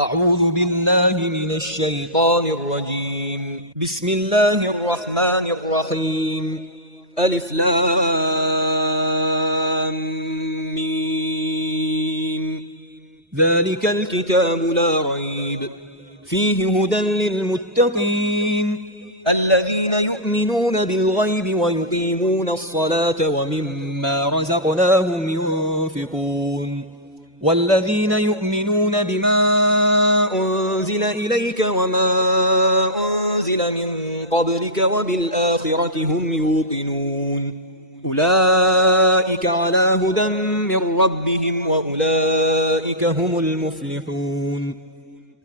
أعوذ بالله من الشيطان الرجيم. بسم الله الرحمن الرحيم. ألف لام ميم. ذلك الكتاب لا ريب فيه هدى للمتقين الذين يؤمنون بالغيب ويقيمون الصلاة ومما رزقناهم ينفقون والذين يؤمنون بما أنزل إليك وما أنزل من قبلك وبالآخرة هم يوقنون أولئك على هدى من ربهم وأولئك هم المفلحون.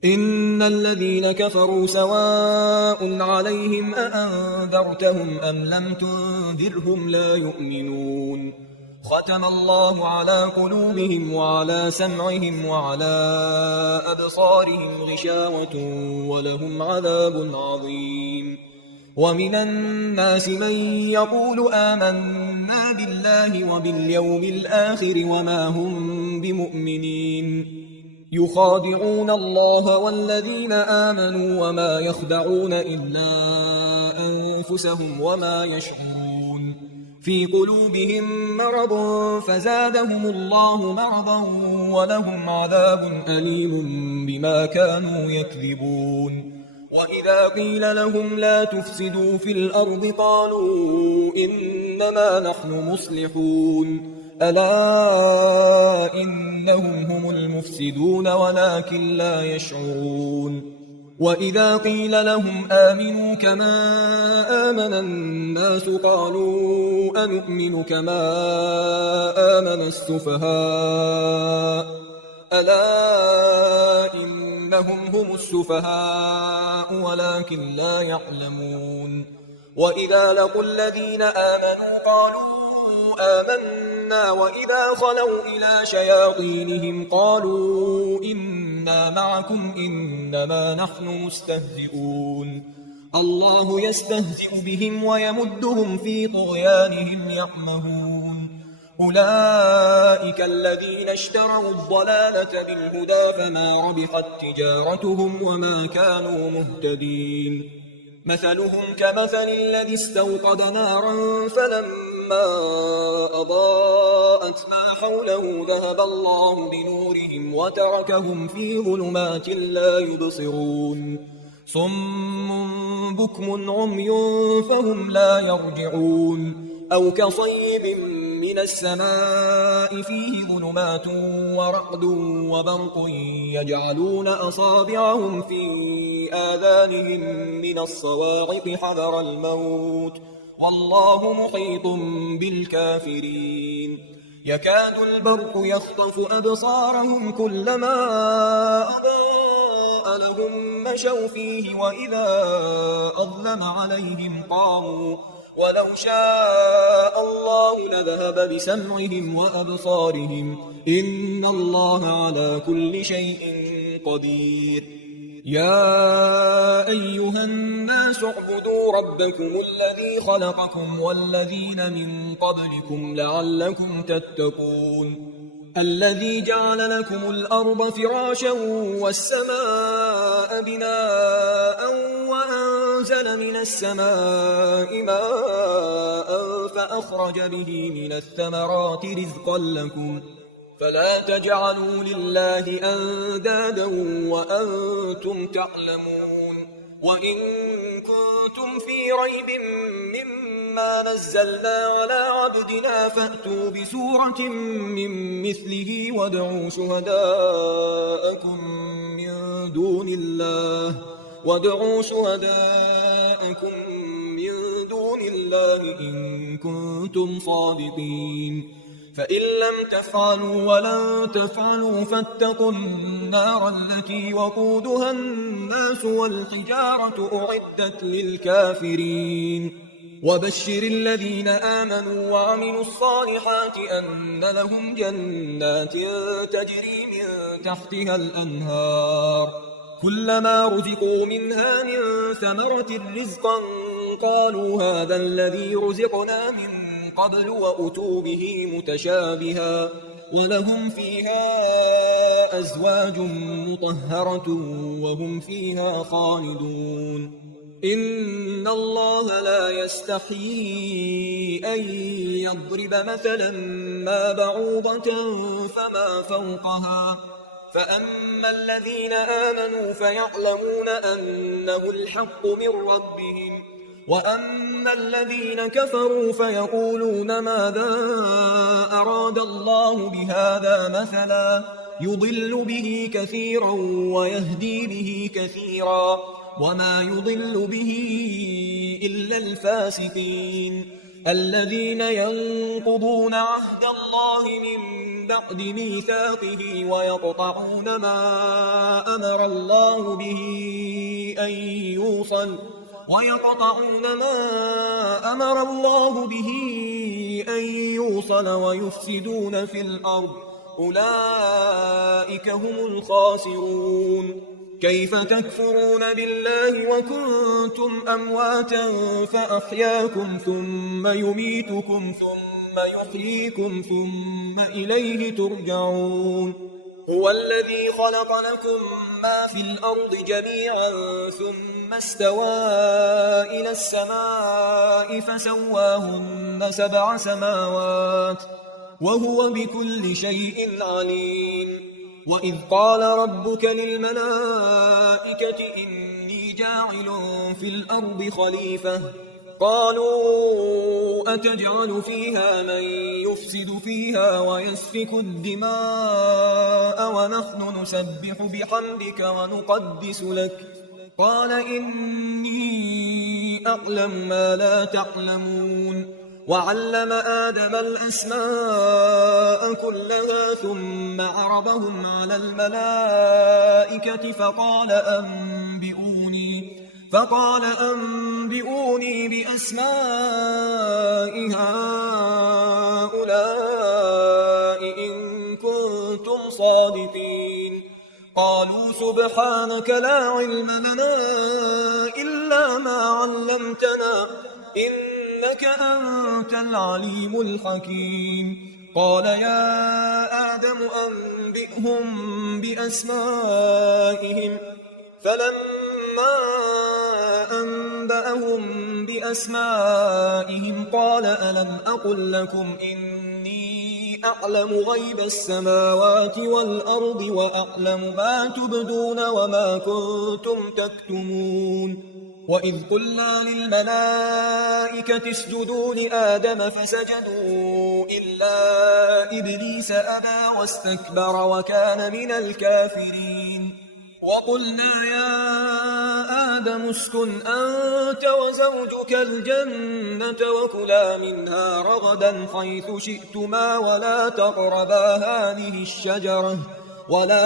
إن الذين كفروا سواء عليهم أأنذرتهم أم لم تنذرهم لا يؤمنون. ختم الله على قلوبهم وعلى سمعهم وعلى أبصارهم غشاوة ولهم عذاب عظيم. ومن الناس من يقول آمنا بالله وباليوم الآخر وما هم بمؤمنين يخادعون الله والذين آمنوا وما يخدعون إلا أنفسهم وما يشعرون. في قلوبهم مرض فزادهم الله مرضا ولهم عذاب أليم بما كانوا يكذبون. وإذا قيل لهم لا تفسدوا في الأرض قالوا إنما نحن مصلحون ألا إنهم هم المفسدون ولكن لا يشعرون. وإذا قيل لهم آمنوا كما آمن الناس قالوا أنؤمن كما آمن السفهاء ألا إنهم هم السفهاء ولكن لا يعلمون. وإذا لقوا الذين آمنوا قالوا آمنا وإذا خلوا إلى شياطينهم قالوا إنا معكم إنما نحن مستهزئون. الله يستهزئ بهم ويمدهم في طغيانهم يعمهون. أولئك الذين اشتروا الضلالة بالهدى فما ربحت تجارتهم وما كانوا مهتدين. مثلهم كمثل الذي استوقد نارا فلما أضاءت ما حوله ذهب الله بنورهم وتركهم في ظلمات لا يبصرون. صم بكم عمي فهم لا يرجعون. أو كصيب من السماء فيه ظلمات ورعد وبرق يجعلون أصابعهم في آذانهم من الصواعق حذر الموت والله محيط بالكافرين. يكاد البرق يخطف أبصارهم كلما أضاء لهم مشوا فيه وإذا أظلم عليهم قاموا ولو شاء الله لذهب بسمعهم وأبصارهم إن الله على كل شيء قدير. يا أيها الناس اعبدوا ربكم الذي خلقكم والذين من قبلكم لعلكم تتقون. الذي جعل لكم الأرض فراشا والسماء بناء وأنزل من السماء ماء فأخرج به من الثمرات رزقا لكم فلا تجعلوا لله أندادا وأنتم تعلمون. وإن كنتم في ريب مما نزلنا على عبدنا فأتوا بسورة من مثله وادعوا شهداءكم من دون الله إن كنتم صادقين. فإن لم تفعلوا ولن تفعلوا فاتقوا النار التي وقودها الناس والحجارة أعدت للكافرين. وبشر الذين آمنوا وعملوا الصالحات أن لهم جنات تجري من تحتها الأنهار كلما رزقوا منها من ثمرة رزقا قالوا هذا الذي رزقنا من قبل وأتوا به متشابها ولهم فيها وأزواج مطهرة وهم فيها خالدون إن الله لا يستحيي أن يضرب مثلا ما بعوضة فما فوقها فأما الذين آمنوا فيعلمون أنه الحق من ربهم وأما الذين كفروا فيقولون ماذا أراد الله بهذا مثلا يضل به كثيرا ويهدي به كثيرا وما يضل به إلا الفاسقين الذين ينقضون عهد الله من بعد ميثاقه ويقطعون ما أمر الله به أن يوصل ويفسدون في الأرض أولئك هم الخاسرون كيف تكفرون بالله وكنتم أمواتا فأحياكم ثم يميتكم ثم يحييكم ثم إليه ترجعون هو الذي خلق لكم ما في الأرض جميعا ثم استوى إلى السماء فسواهن 7 سماوات وهو بكل شيء عليم وإذ قال ربك للملائكة إني جاعل في الأرض خليفة قالوا أتجعل فيها من يفسد فيها ويسفك الدماء ونحن نسبح بحمدك ونقدس لك قال إني أعلم ما لا تعلمون وعلم آدم الأسماء كلها ثم عرضهم على الملائكة فقال أنبئوني بأسماء هؤلاء إن كنتم صادقين قالوا سبحانك لا علم لنا إلا ما علمتنا إنك أنت العليم الحكيم قال يا آدم أنبئهم بأسمائهم فلما أنبأهم بأسمائهم قال ألم أقل لكم إني أعلم غيب السماوات والأرض وأعلم ما تبدون وما كنتم تكتمون وإذ قلنا للملائكة اسجدوا لآدم فسجدوا إلا إبليس أبى واستكبر وكان من الكافرين وقلنا يا آدم اسكن أنت وزوجك الجنة وكلا منها رغدا حيث شئتما ولا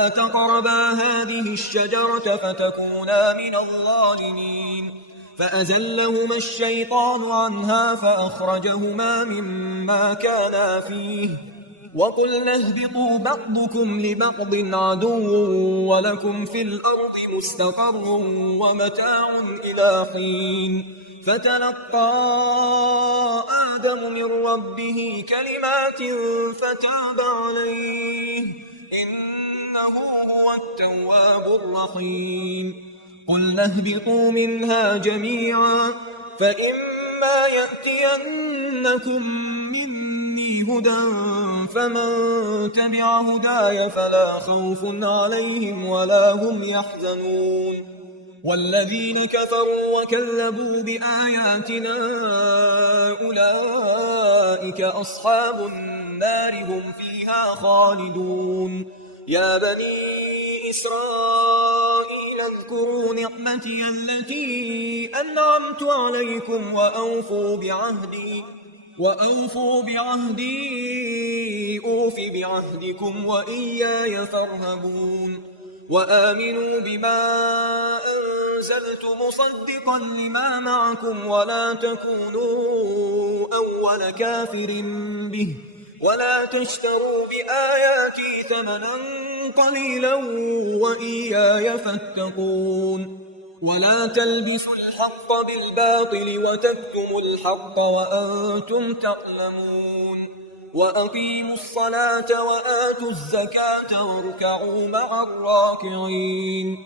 تقربا هذه الشجرة فتكونا من الظالمين فأزلهما الشيطان عنها فأخرجهما مما كانا فيه وقلنا اهبطوا بعضكم لبعض عدو ولكم في الأرض مستقر ومتاع إلى حين فتلقى آدم من ربه كلمات فتاب عليه إنه هو التواب الرحيم قلنا اهبطوا منها جميعا فإما يأتينكم مني هدى فمن تبع هداي فلا خوف عليهم ولا هم يحزنون والذين كفروا وكذبوا بآياتنا أولئك أصحاب النار هم فيها خالدون يا بني إسرائيل اذكروا نعمتي التي أنعمت عليكم وأوفوا بعهدي أوف بعهدكم وإياي فارهبون وآمنوا بما أنزلت مصدقا لما معكم ولا تكونوا أول كافر به ولا تشتروا بآياتي ثمنا قليلا وإياي فاتقون ولا تلبسوا الحق بالباطل وتكتموا الحق وأنتم تعلمون وأقيموا الصلاة وآتوا الزكاة واركعوا مع الراكعين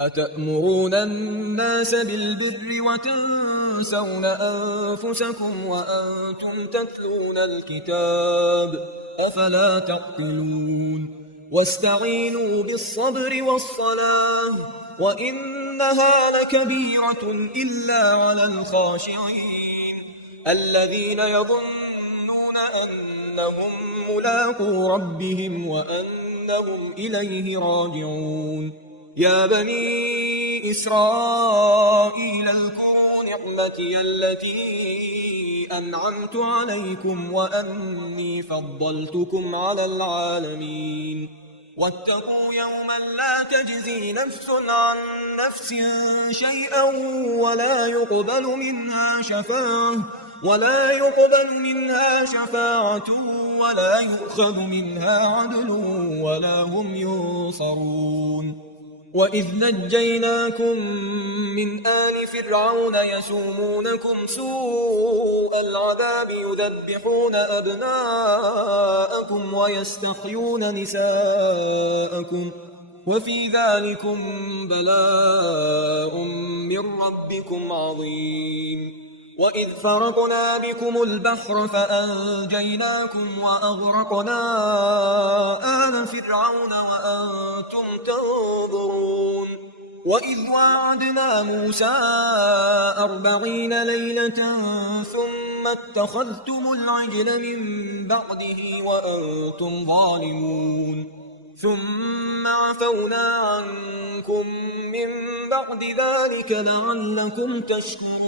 أتأمرون الناس بالبر وتنسون أنفسكم وأنتم تتلون الكتاب أفلا تعقلون واستعينوا بالصبر والصلاة وإنها لكبيرة إلا على الخاشعين الذين يظنون أنهم ملاقو ربهم وأنهم إليه راجعون يا بني إسرائيل اذكروا نعمتي التي أنعمت عليكم وأني فضلتكم على العالمين واتقوا يوما لا تجزي نفس عن نفس شيئا ولا يقبل منها شفاعة ولا يؤخذ منها عدل ولا هم ينصرون وإذ نجيناكم من آل فرعون يسومونكم سوء العذاب يذبحون أبناءكم ويستحيون نساءكم وفي ذلكم بلاء من ربكم عظيم وإذ فرقنا بكم البحر فأنجيناكم وأغرقنا آل فرعون وأنتم تنظرون وإذ واعدنا موسى 40 ليلة ثم اتخذتم العجل من بعده وأنتم ظالمون ثم عفونا عنكم من بعد ذلك لعلكم تشكرون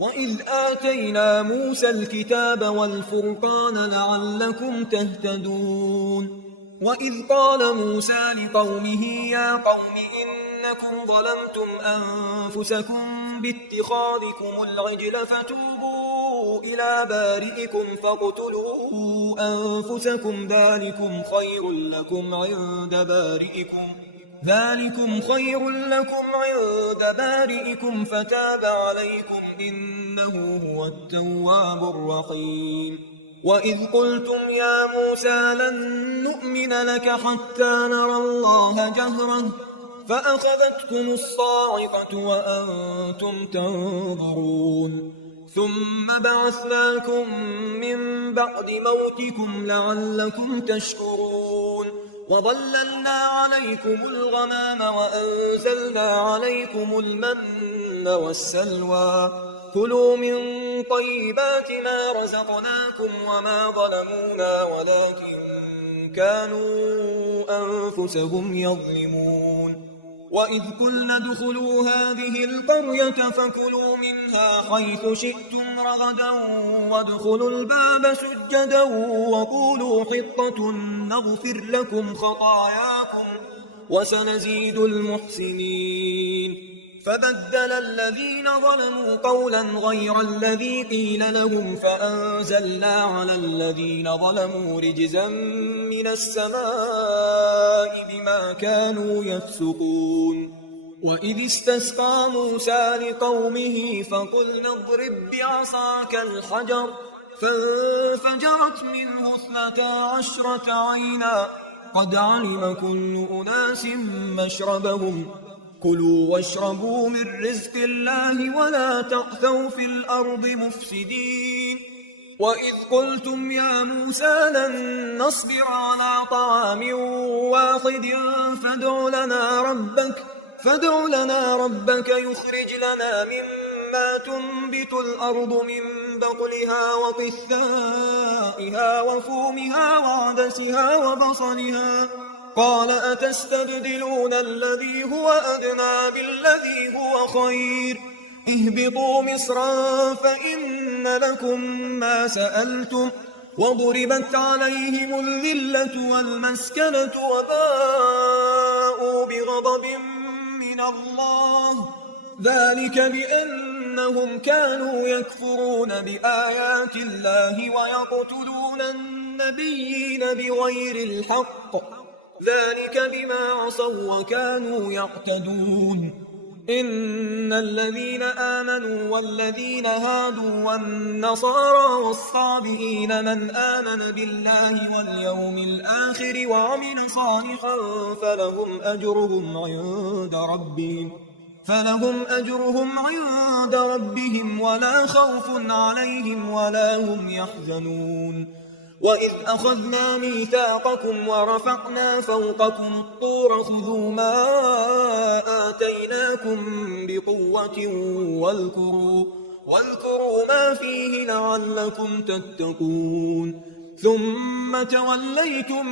وإذ آتينا موسى الكتاب والفرقان لعلكم تهتدون وإذ قال موسى لقومه يا قوم إنكم ظلمتم أنفسكم باتخاذكم العجل فتوبوا إلى بارئكم فاقتلوا أنفسكم ذلكم خير لكم عند بارئكم فتاب عليكم إنه هو التواب الرحيم وإذ قلتم يا موسى لن نؤمن لك حتى نرى الله جهرة فأخذتكم الصاعقة وأنتم تنظرون ثم بعثناكم من بعد موتكم لعلكم تشكرون وظللنا عليكم الغمام وأنزلنا عليكم المن والسلوى كلوا من طيبات ما رزقناكم وما ظلمونا ولكن كانوا أنفسهم يظلمون وإذ قلنا ادخلوا هذه القرية فكلوا منها حيث شئتم رغدا وادخلوا الباب سجدا وقولوا حطة نغفر لكم خطاياكم وسنزيد المحسنين فبدل الذين ظلموا قولا غير الذي قيل لهم فأنزلنا على الذين ظلموا رجزا من السماء بما كانوا يفسقون وإذ استسقى موسى لقومه فقلنا اضرب بعصاك الحجر فانفجرت منه 12 عينا قد علم كل أناس مشربهم كلوا واشربوا من رزق الله ولا تعثوا في الأرض مفسدين وإذ قلتم يا موسى لن نصبر على طعام واحد فادع لنا ربك يخرج لنا مما تنبت الأرض من بقلها وقثائها وفومها وعدسها وبصلها قال أتستبدلون الذي هو أدنى بالذي هو خير اهبطوا مصرا فإن لكم ما سألتم وضربت عليهم الذلة والمسكنة وباءوا بغضب من الله ذلك بأنهم كانوا يكفرون بآيات الله ويقتلون النبيين بغير الحق ذلك بما عصوا وكانوا يعتدون إن الذين آمنوا والذين هادوا والنصارى والصابئين من آمن بالله واليوم الآخر وعمل صالحا فلهم أجرهم عند ربهم ولا خوف عليهم ولا هم يحزنون وإذ أخذنا ميثاقكم ورفعنا فوقكم الطور خذوا ما آتيناكم بقوة واذكروا ما فيه لعلكم تتقون ثم توليتم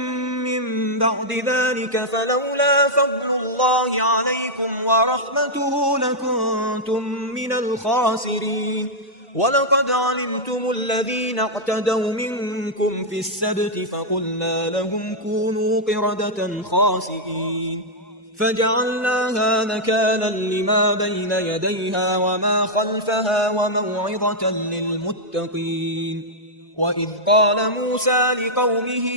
من بعد ذلك فلولا فضل الله عليكم ورحمته لكنتم من الخاسرين ولقد علمتم الذين اعتدوا منكم في السبت فقلنا لهم كونوا قردة خاسئين فجعلناها نكالا لما بين يديها وما خلفها وموعظة للمتقين وإذ قال موسى لقومه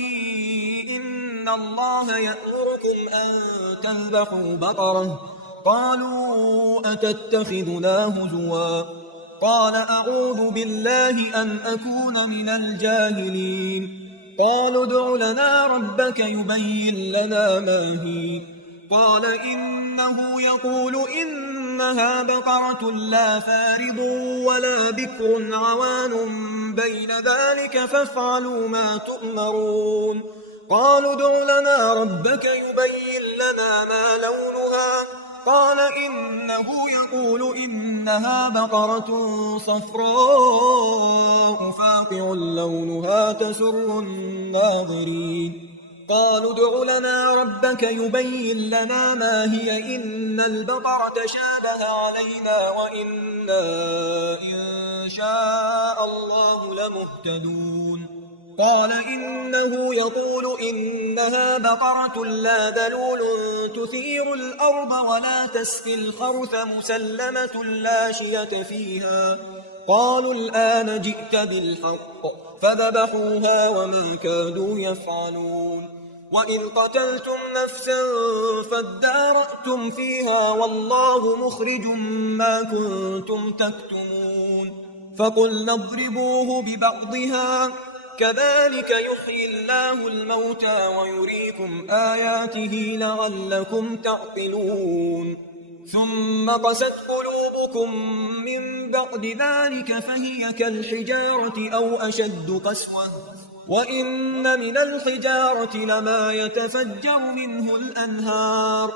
إن الله يأمركم أن تذبحوا بقرة قالوا أتتخذنا هزوا قال أعوذ بالله أن أكون من الجاهلين قالوا ادع لنا ربك يبين لنا ما هي قال إنه يقول إنها بقرة لا فارض ولا بكر عوان بين ذلك فافعلوا ما تؤمرون قالوا ادع لنا ربك يبين لنا ما لونها قال إنه يقول إنها بقرة صفراء فاقع لونها تسر الناظرين قالوا ادع لنا ربك يبين لنا ما هي إن البقرة شابه علينا وإنا إن شاء الله لمهتدون قال إنه يقول إنها بقرة لا ذلول تثير الأرض ولا تسقي الحرث مسلمة لا شية فيها قالوا الآن جئت بالحق فذبحوها وما كادوا يفعلون وإذ قتلتم نفسا فادارأتم فيها والله مخرج ما كنتم تكتمون فقلنا اضربوه ببعضها كذلك يحيي الله الموتى ويريكم آياته لعلكم تعقلون ثم قست قلوبكم من بعد ذلك فهي كالحجارة أو أشد قسوة وإن من الحجارة لما يتفجر منه الأنهار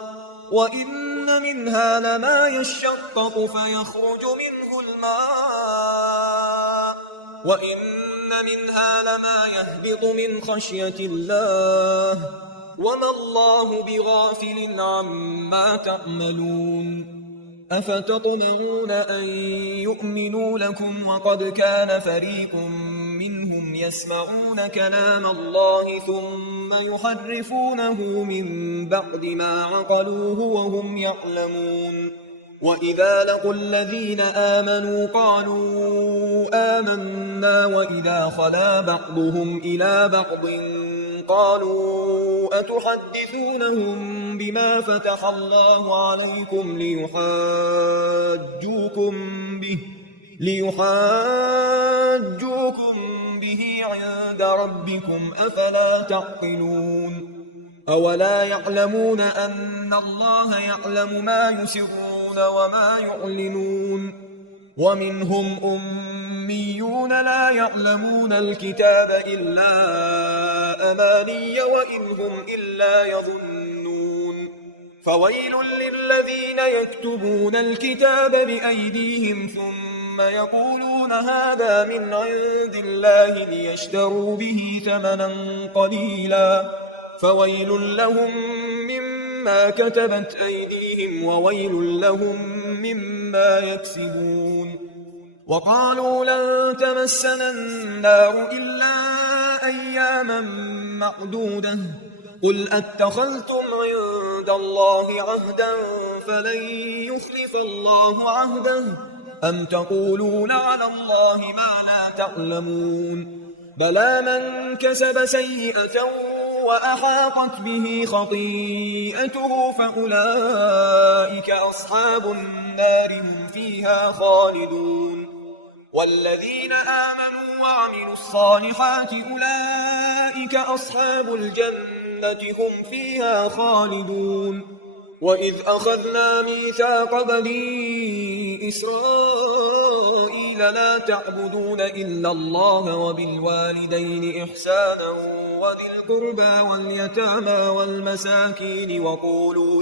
وإن منها لما يشقق فيخرج منه الماء وإن منها لما يهبط من خشية الله وما الله بغافل عما تعملون أفتطمعون أن يؤمنوا لكم وقد كان فريق منهم يسمعون كلام الله ثم يحرفونه من بعد ما عقلوه وهم يعلمون وإذا لقوا الذين آمنوا قالوا آمنا وإذا خلا بعضهم إلى بعض قالوا أتحدثونهم بما فتح الله عليكم ليحاجوكم به عند ربكم أفلا تعقلون أولا يعلمون أن الله يعلم ما يسرون وما يعلنون ومنهم أميون لا يعلمون الكتاب إلا أماني وإن هم إلا يظنون فويل للذين يكتبون الكتاب بأيديهم ثم يقولون هذا من عند الله ليشتروا به ثمنا قليلا فويل لهم مما كتبت أيديهم وويل لهم مما يكسبون وقالوا لن تمسنا النار إلا أياما معدودة قل أتخذتم عند الله عهدا فلن يخلف الله عهده أم تقولون على الله ما لا تعلمون بلى من كسب سيئة وأحاطت به خطيئته فأولئك أصحاب النار هم فيها خالدون والذين آمنوا وعملوا الصالحات أولئك أصحاب الجنة هم فيها خالدون وإذ أخذنا ميثاق بني إسرائيل لا تعبدون إلا الله وبالوالدين إحسانا وذي القربى واليتامى والمساكين وقولوا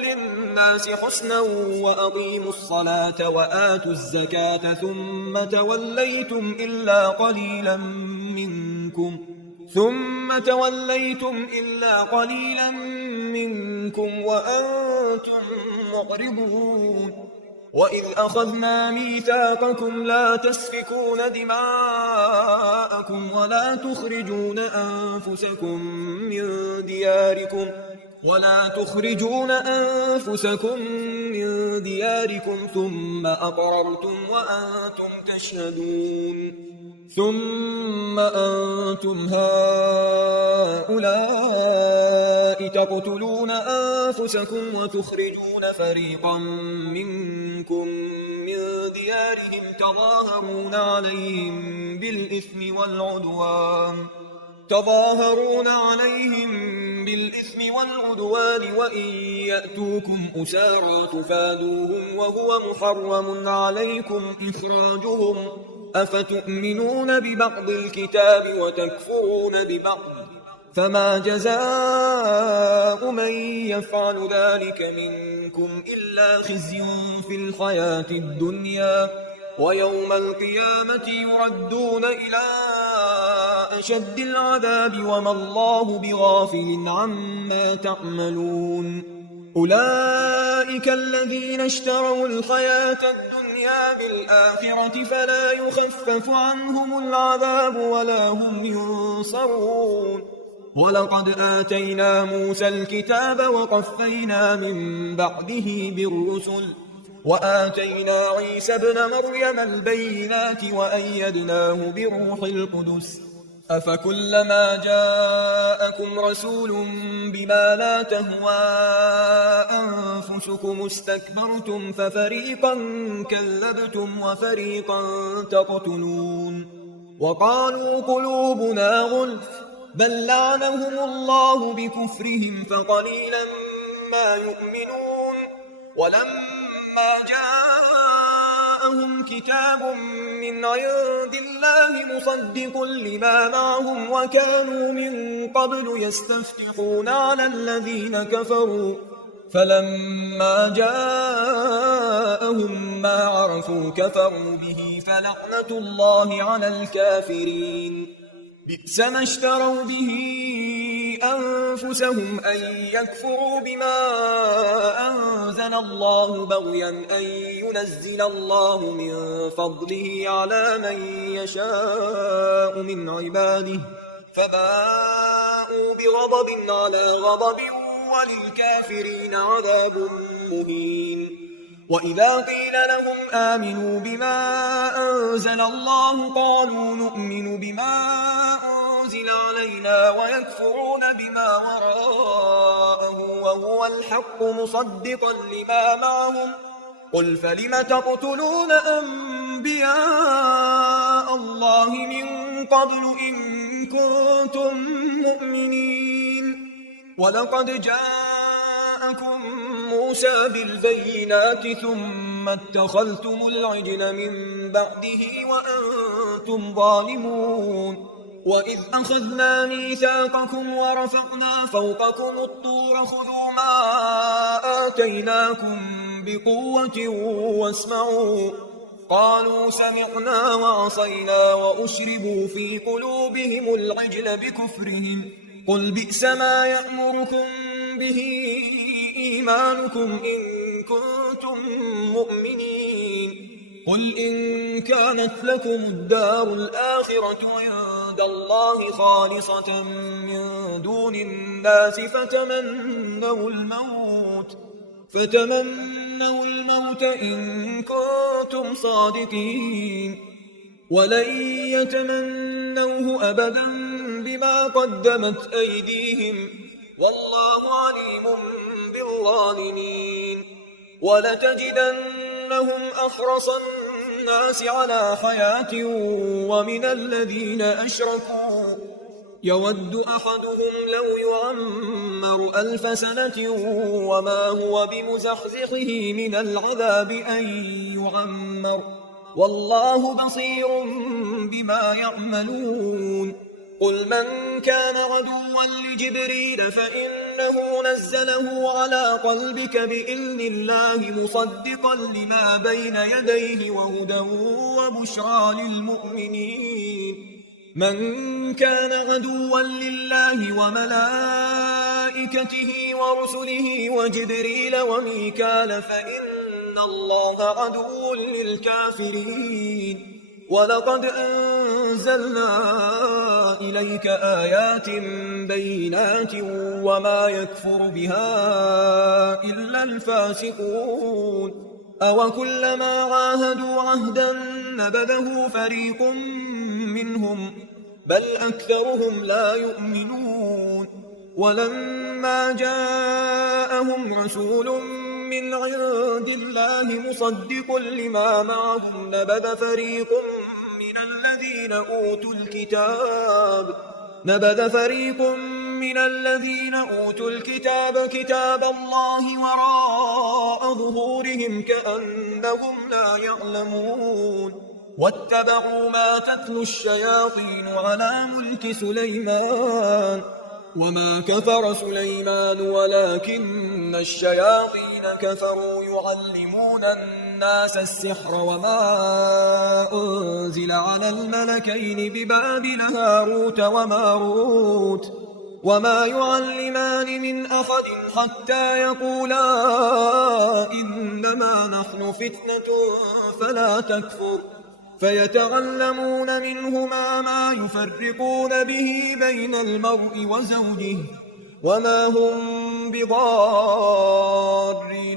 للناس حسنا وأقيموا الصلاة وآتوا الزكاة ثم توليتم إلا قليلا منكم وأنتم معرضون وإذ أخذنا ميثاقكم لا تسفكون دماءكم ولا تخرجون أنفسكم من دياركم ثم أقررتم وأنتم تشهدون ثم أنتم هؤلاء تقتلون أنفسكم وتخرجون فريقا منكم من ديارهم تظاهرون عليهم بالإثم والعدوان وإن يأتوكم أسارى تفادوهم وهو محرم عليكم إخراجهم أفتؤمنون ببعض الكتاب وتكفرون ببعض فما جزاء من يفعل ذلك منكم إلا خزي في الحياة الدنيا ويوم القيامة يردون إلى أشد العذاب وما الله بغافل عما تعملون أولئك الذين اشتروا الحياة الدنيا بالآخرة فلا يخفف عنهم العذاب ولا هم ينصرون ولقد آتينا موسى الكتاب وقفينا من بعده بالرسل وآتينا عيسى ابن مريم البينات وأيدناه بروح القدس أفكلما جاءكم رسول بما لا تهوى أنفسكم استكبرتم ففريقا كذبتم وفريقا تقتلون وقالوا قلوبنا غلف بل لعنهم الله بكفرهم فقليلا ما يؤمنون ولما جاءهم كتاب من عند الله مصدق لما معهم وكانوا من قبل يستفتحون على الذين كفروا فلما جاءهم ما عرفوا كفروا به فلعنة الله على الكافرين بئس ما اشتروا به أنفسهم أن يكفروا بما أنزل الله بغيا أن ينزل الله من فضله على من يشاء من عباده فباءوا بغضب على غضب وللكافرين عذاب مهين وإذا قيل لهم آمنوا بما أنزل الله قالوا نؤمن بما أنزل علينا ويكفرون بما وراءه وهو الحق مصدقا لما معهم قل فلم تقتلون أنبياء الله من قبل إن كنتم مؤمنين ولقد جاءكم موسى بالبينات ثم اتخذتم العجل من بعده وأنتم ظالمون وإذ أخذنا ميثاقكم ورفعنا فوقكم الطور خذوا ما آتيناكم بقوة واسمعوا قالوا سمعنا وعصينا وأشربوا في قلوبهم العجل بكفرهم قل بئس ما يأمركم به إيمانكم إن كنتم مؤمنين قل إن كانت لكم الدار الآخرة عند الله خالصة من دون الناس فتمنوا الموت إن كنتم صادقين ولن يتمنوه أبدا بما قدمت أيديهم والله عليم ولتجدنهم أحرص الناس على حياة ومن الذين أشركوا يود أحدهم لو يعمر 1000 سنة وما هو بمزحزحه من العذاب أن يعمر والله بصير بما يعملون قل من كان عدوا لجبريل فإنه نزله على قلبك بإذن الله مصدقا لما بين يديه وهدى وبشرى للمؤمنين من كان عدوا لله وملائكته ورسله وجبريل وميكال فإن الله عدو للكافرين ولقد أنزلنا إليك آيات بينات وما يكفر بها إلا الفاسقون أوكلما عاهدوا عهدا نبذه فريق منهم بل أكثرهم لا يؤمنون ولما جاءهم رسول من عند الله مصدق لما معهم نبذ فريق من الذين أوتوا الكتاب كتاب الله وراء ظهورهم كأنهم لا يعلمون واتبعوا ما تتلو الشياطين على ملك سليمان وما كفر سليمان ولكن الشياطين كفروا يعلمون الناس السحر وما أنزل على الملكين ببابل هاروت وماروت وما يعلمان من أحد حتى يقولا إنما نحن فتنة فلا تكفر فيتعلمون منهما ما يفرقون به بين المرء وزوجه وما هم بضارين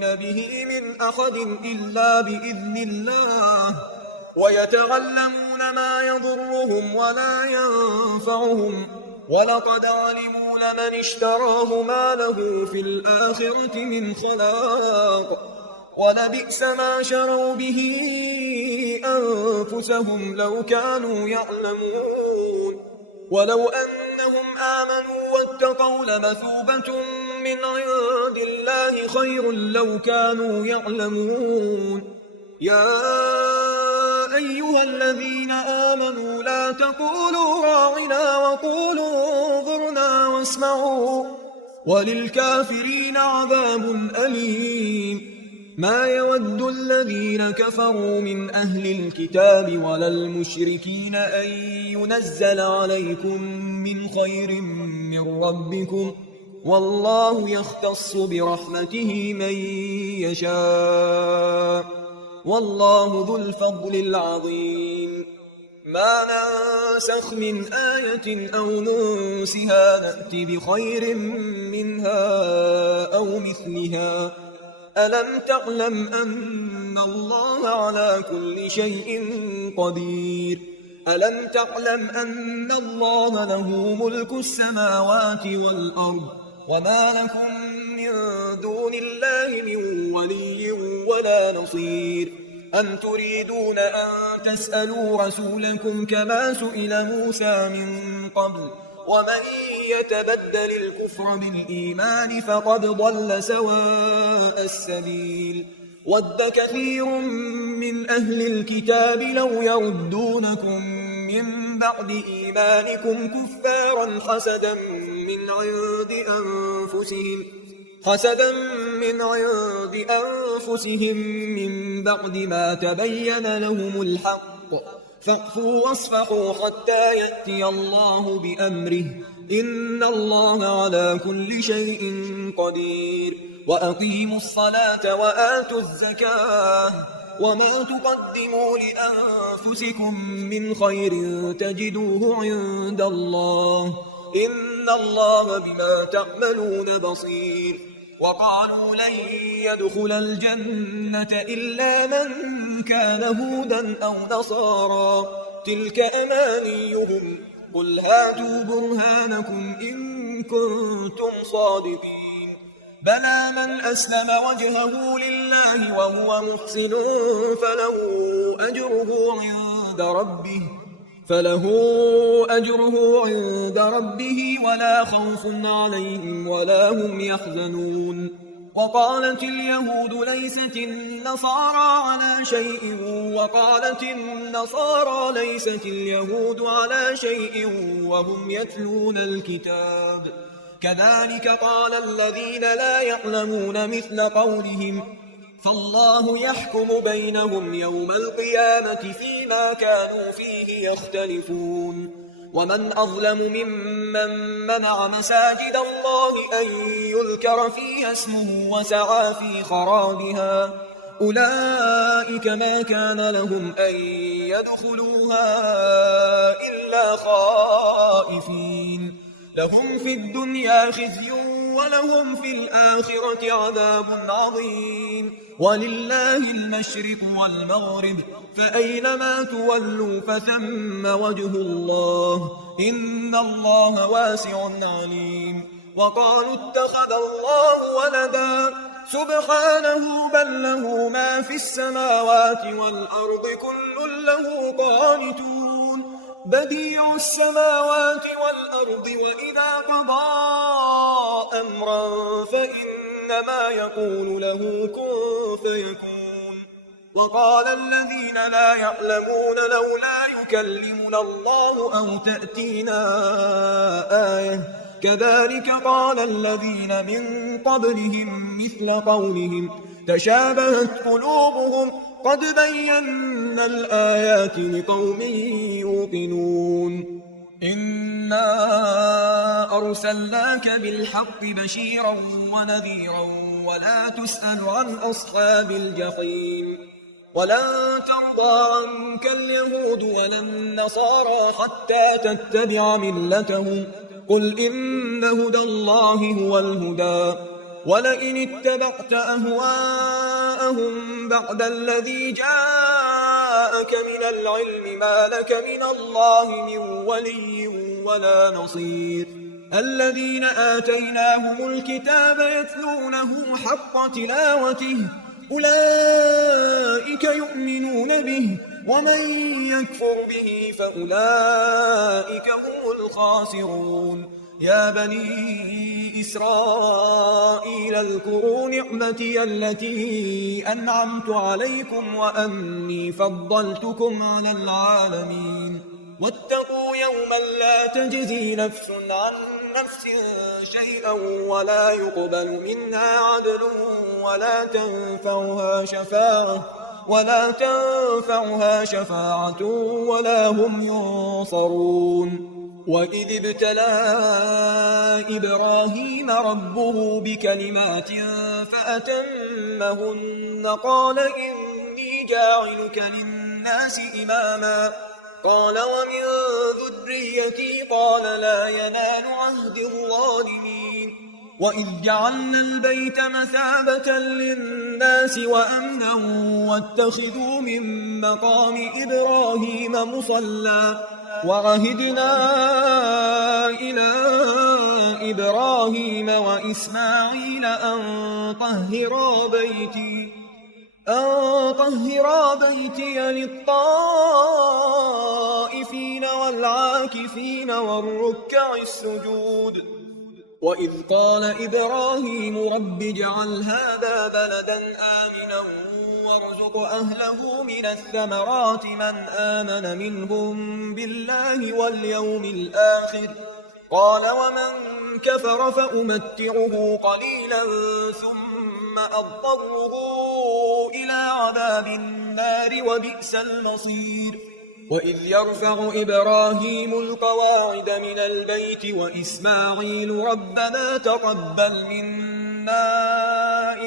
به من أحد إلا بإذن الله ويتعلمون ما يضرهم ولا ينفعهم ولقد علموا لمن اشتراه ما له في الآخرة من خلاق ولبئس ما شروا به أنفسهم لو كانوا يعلمون ولو أنهم آمنوا واتقوا لمثوبة من عند الله خير لو كانوا يعلمون يا أيها الذين آمنوا لا تقولوا راعنا وقولوا انظرنا واسمعوا وللكافرين عذاب أليم ما يود الذين كفروا من أهل الكتاب ولا المشركين أن ينزل عليكم من خير من ربكم والله يختص برحمته من يشاء والله ذو الفضل العظيم ما ننسخ من آية أو ننسها نأتي بخير منها أو مثلها ألم تعلم أن الله على كل شيء قدير ألم تعلم أن الله له ملك السماوات والأرض وما لكم من دون الله من ولي ولا نصير أم تريدون أن تسألوا رسولكم كما سئل موسى من قبل ومن يتبدل الكفر بالإيمان فقد ضل سواء السبيل ود كثير من أهل الكتاب لو يردونكم من بعد إيمانكم كفارا حسدا من عند أنفسهم من بعد ما تبين لهم الحق فاعفوا واصفحوا حتى يأتي الله بأمره إن الله على كل شيء قدير وأقيموا الصلاة وآتوا الزكاة وما تقدموا لأنفسكم من خير تجدوه عند الله إن الله بما تعملون بصير وقالوا لن يدخل الجنة إلا من كان هودا أو نصارى تلك أمانيهم قل هاتوا برهانكم إن كنتم صادقين بلى من أسلم وجهه لله وهو محسن فله أجره عند ربه ولا خوف عليهم ولا هم يحزنون. وقالت اليهود ليست النصارى على شيء وقالت النصارى ليست اليهود على شيء وهم يتلون الكتاب كذلك قال الذين لا يعلمون مثل قولهم فالله يحكم بينهم يوم القيامة فيما كانوا فيه يختلفون. ومن أظلم ممن منع مساجد الله أن يذكر فيها اسمه وسعى في خرابها أولئك ما كان لهم أن يدخلوها إلا خائفين لهم في الدنيا خزي ولهم في الآخرة عذاب عظيم. ولله المشرق والمغرب فأينما تولوا فثم وجه الله إن الله واسع عليم. وقالوا اتخذ الله ولدا سبحانه بل له ما في السماوات والأرض كل له قانتون بديع السماوات والأرض وإذا قضى أمرا فإنما يقول له كن فيكون. وقال الذين لا يعلمون لولا يكلمنا الله أو تأتينا آية كذلك قال الذين من قبلهم مثل قولهم تشابهت قلوبهم قد بينا الآيات لقوم يوقنون. إنا أرسلناك بالحق بشيرا ونذيرا ولا تسأل عن أصحاب الجحيم. ولن ترضى عنك اليهود ولا النصارى حتى تتبع ملتهم قل إن هدى الله هو الهدى ولئن اتبعت أهواءهم بعد الذي جاءك من العلم ما لك من الله من ولي ولا نصير. الذين آتيناهم الكتاب يتلونه حق تلاوته أولئك يؤمنون به ومن يكفر به فأولئك هم الخاسرون. يا بني إسرائيل اذكروا نعمتي التي أنعمت عليكم وأني فضلتكم على العالمين. واتقوا يوما لا تجزي نفس عن نفس شيئا ولا يقبل منها عدل ولا تنفعها شفاعة ولا هم ينصرون. وإذ ابتلى إبراهيم ربه بكلمات فأتمهن قال إني جاعلك للناس إماما قال ومن ذريتي قال لا ينال عهد الظالمين. وإذ جعلنا البيت مثابة للناس وأمنا واتخذوا من مقام إبراهيم مصلى وعهدنا إلى إبراهيم وإسماعيل أن طهرا بيتي للطائفين والعاكفين والركع السجود. وإذ قال إبراهيم رب اجعل هذا بلدا آمنا وارزق أهله من الثمرات من آمن منهم بالله واليوم الآخر قال ومن كفر فأمتعه قليلا ثم أضطره إلى عذاب النار وبئس المصير. وإذ يرفع إبراهيم القواعد من البيت وإسماعيل ربنا تقبل منا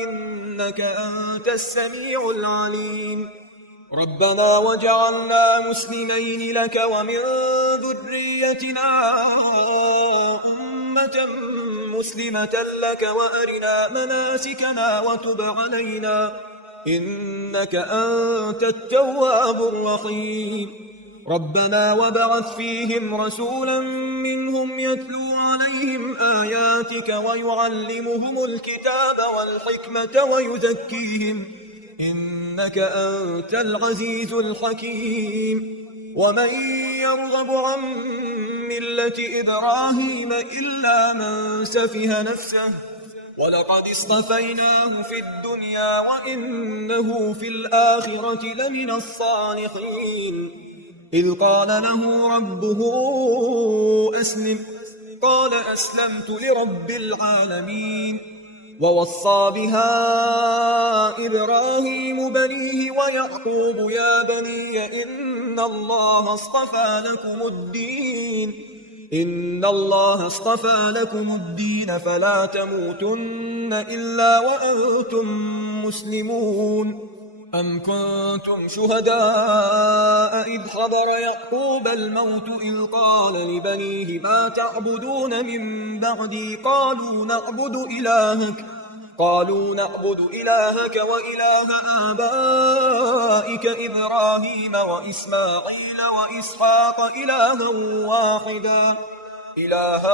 إنك أنت السميع العليم ربنا وجعلنا مسلمين لك ومن ذريتنا أمة مسلمة لك وأرنا مناسكنا وتب علينا إنك أنت التواب الرحيم. ربنا وابعث فيهم رسولا منهم يتلو عليهم آياتك ويعلمهم الكتاب والحكمة ويزكيهم إنك أنت العزيز الحكيم ومن يرغب عن ملة إبراهيم إلا من سفه نفسه ولقد اصطفيناه في الدنيا وإنه في الآخرة لمن الصالحين إذ قال له ربه أسلم قال أسلمت لرب العالمين ووصى بها إبراهيم بنيه ويعقوب يا بني إن الله اصطفى لكم الدين فلا تموتن إلا وأنتم مسلمون أم كنتم شهداء إذ حضر يعقوب الموت إذ قال لبنيه ما تعبدون من بعدي قالوا نعبد إلهك وإله آبائك إبراهيم وإسماعيل وإسحاق إلها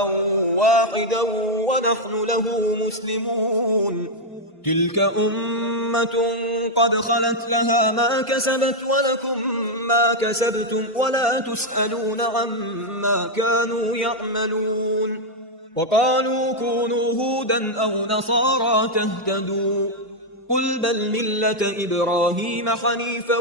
واحدا ونحن له مسلمون تلك أمة قد خلت لها ما كسبت ولكم ما كسبتم ولا تسألون عما كانوا يعملون وقالوا كونوا هودا أو نصارى تهتدوا قل بل ملة إبراهيم حنيفا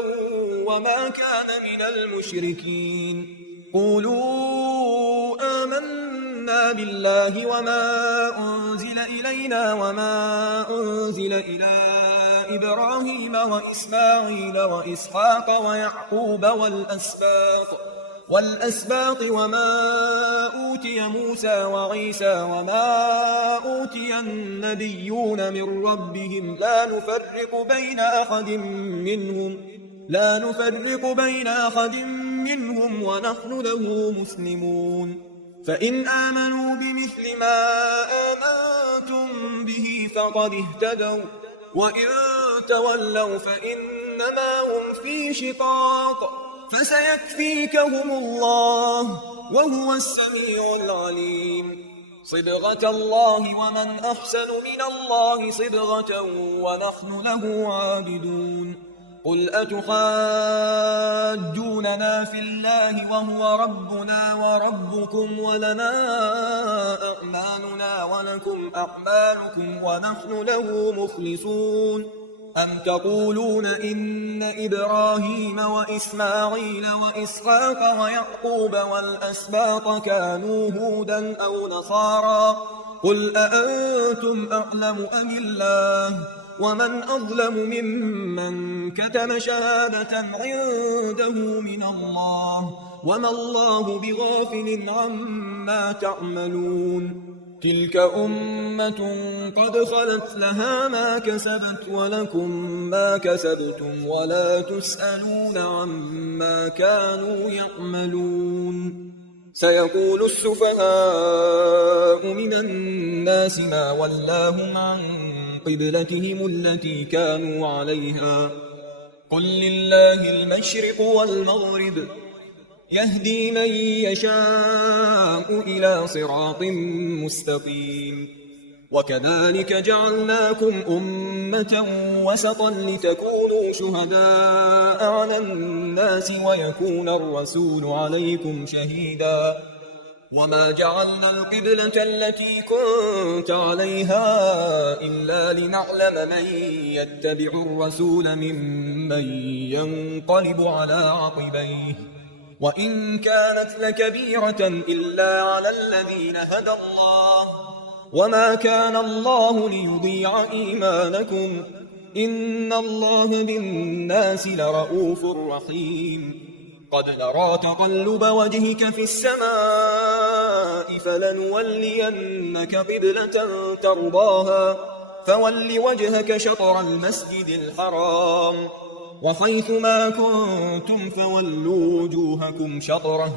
وما كان من المشركين قولوا آمنا بالله وما أنزل إلينا وما أنزل إلى إبراهيم وإسماعيل وإسحاق ويعقوب والأسباط وما أوتي موسى وعيسى وما أوتي النبيون من ربهم لا نفرق بين أحد منهم ونحن له مسلمون فإن آمنوا بمثل ما آمنتم به فقد اهتدوا وإن تولوا فإنما هم في شقاق فسيكفيكهم الله وهو السميع العليم صبغة الله ومن أحسن من الله صبغة ونحن له عابدون قل أتحاجوننا في الله وهو ربنا وربكم ولنا أعمالنا ولكم أعمالكم ونحن له مخلصون أم تقولون إن إبراهيم وإسماعيل وإسحاق ويعقوب والأسباط كانوا هودا أو نصارى قل أأنتم أعلم أم الله ومن أظلم ممن كتم شهادة عنده من الله وما الله بغافل عما تعملون تلك أمة قد خلت لها ما كسبت ولكم ما كسبتم ولا تسألون عما كانوا يعملون سيقول السفهاء من الناس ما ولاهم عن قبلتهم التي كانوا عليها قل لله المشرق والمغرب يهدي من يشاء إلى صراط مستقيم وكذلك جعلناكم أمة وسطا لتكونوا شهداء على الناس ويكون الرسول عليكم شهيدا وما جعلنا القبلة التي كنت عليها إلا لنعلم من يتبع الرسول ممن ينقلب على عقبيه وإن كانت لكبيرة إلا على الذين هدى الله وما كان الله ليضيع إيمانكم إن الله بالناس لرؤوف رحيم قد نرى تقلب وجهك في السماء فلنولينك قبلة ترضاها فول وجهك شطر المسجد الحرام وحيث ما كنتم فولوا وجوهكم شطره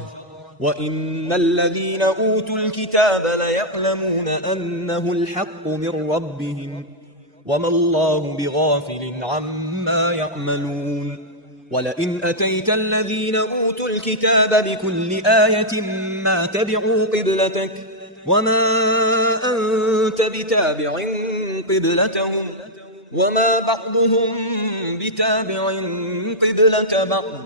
وإن الذين أوتوا الكتاب ليعلمون أنه الحق من ربهم وما الله بغافل عما يعملون ولئن أتيت الذين أوتوا الكتاب بكل آية ما تبعوا قبلتك وما أنت بتابع قبلتهم وما بعضهم بتابع قبلة بعض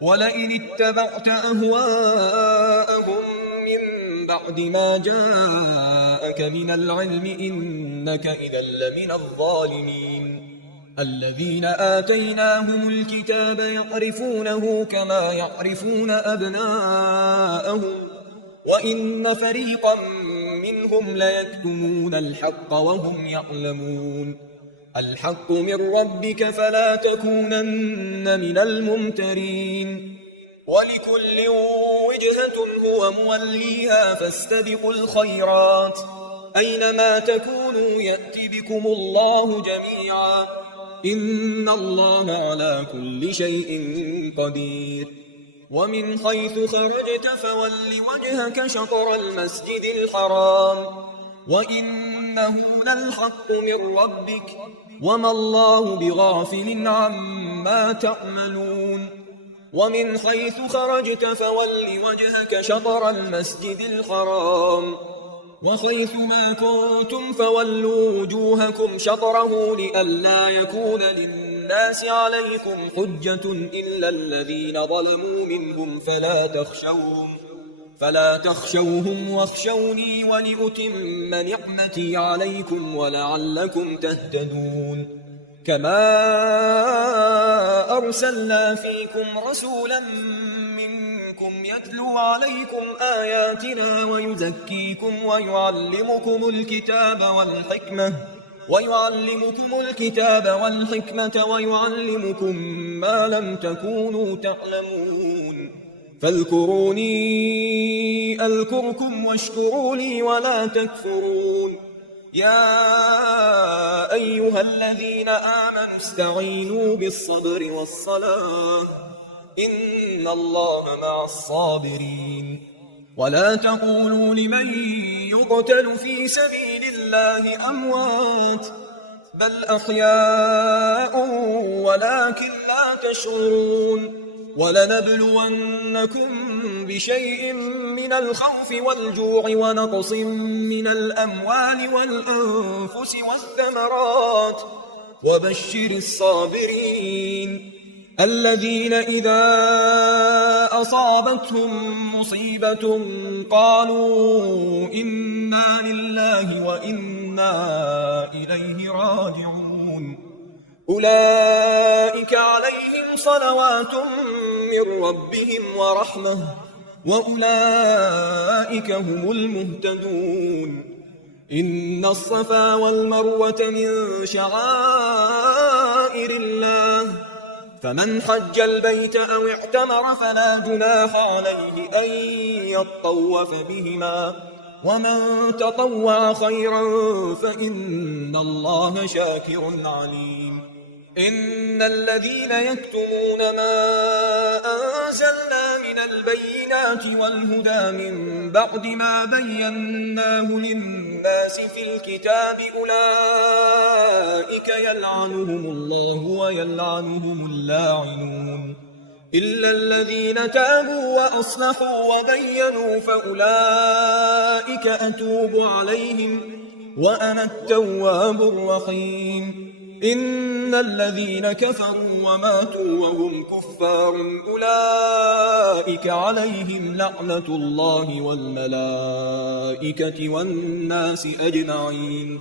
ولئن اتبعت أهواءهم من بعد ما جاءك من العلم إنك إذا لمن الظالمين الذين آتيناهم الكتاب يعرفونه كما يعرفون أبناءهم وإن فريقا منهم ليكتمون الحق وهم يعلمون الحق من ربك فلا تكونن من الممترين ولكل وجهة هو موليها فاستبقوا الخيرات أينما تكونوا يأتي بكم الله جميعا إن الله على كل شيء قدير ومن حيث خرجت فول وجهك شطر المسجد الحرام وإنه للحق من ربك وما الله بغافل عما تعملون ومن حيث خرجت فول وجهك شطر المسجد الحرام وحيث ما كنتم فولوا وجوهكم شطره لئلا يكون للناس عليكم حجة إلا الذين ظلموا منهم فلا تخشوهم واخشوني ولأتم نعمتي عليكم ولعلكم تهتدون كما أرسلنا فيكم رسولا منكم يتلو عليكم آياتنا ويزكيكم ويعلمكم الكتاب والحكمة ويعلمكم ما لم تكونوا تعلمون فاذكروني أذكركم واشكروا لي ولا تكفرون يا أيها الذين آمنوا استعينوا بالصبر والصلاة إن الله مع الصابرين ولا تقولوا لمن يقتل في سبيل الله أموات بل أحياء ولكن لا تشعرون ولنبلونكم بشيء من الخوف والجوع ونقص من الأموال والأنفس والثمرات وبشر الصابرين الذين إذا أصابتهم مصيبة قالوا إنا لله وإنا إليه راجعون أولئك عليهم صلوات من ربهم ورحمة وأولئك هم المهتدون إن الصفا والمروة من شعائر الله فمن حج البيت أو اعتمر فلا جناح عليه أن يطوف بهما ومن تطوع خيرا فإن الله شاكر عليم إن الذين يكتمون ما أنزلنا من البينات والهدى من بعد ما بيناه للناس في الكتاب أولئك يلعنهم الله ويلعنهم اللاعنون إلا الذين تابوا وأصلحوا وبينوا فأولئك أتوب عليهم وأنا التواب الرحيم إن الذين كفروا وماتوا وهم كفار أولئك عليهم لعنة الله والملائكة والناس أجمعين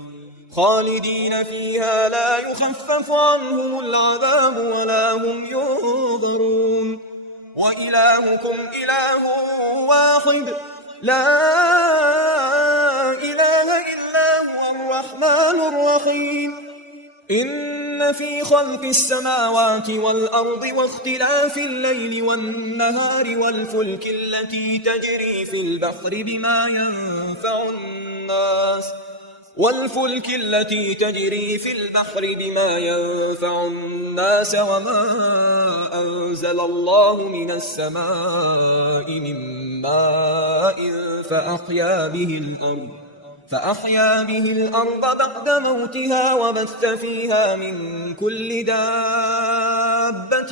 خالدين فيها لا يخفف عنهم العذاب ولا هم ينظرون وإلهكم إله واحد لا إله إلا هو الرحمن الرحيم إن في خلق السماوات والأرض واختلاف الليل والنهار والفلك التي تجري في البحر بما ينفع الناس وما أنزل الله من السماء من ماء فأحيا به الأرض فأحيا به الأرض بعد موتها وبث فيها من كل دابة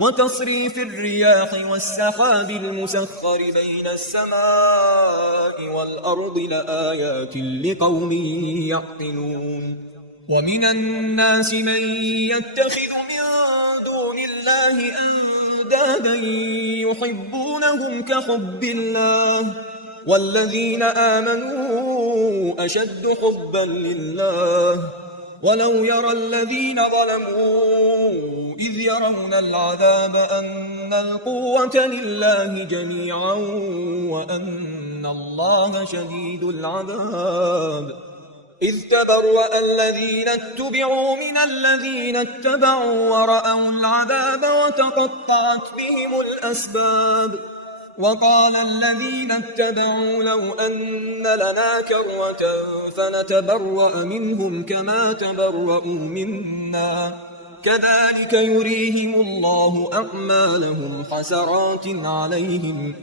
وتصريف الرياح والسحاب المسخر بين السماء والأرض لآيات لقوم يعقلون ومن الناس من يتخذ من دون الله أندادا يحبونهم كحب الله والذين آمنوا أشد حبا لله ولو يرى الذين ظلموا إذ يرون العذاب أن القوة لله جميعا وأن الله شديد العذاب إذ تبرأ الذين اتبعوا من الذين اتبعوا ورأوا العذاب وتقطعت بهم الأسباب وقال الذين اتبعوا لو أن لنا كرة فنتبرأ منهم كما تبرأوا منا كذلك يريهم الله أعمالهم حسرات عليهم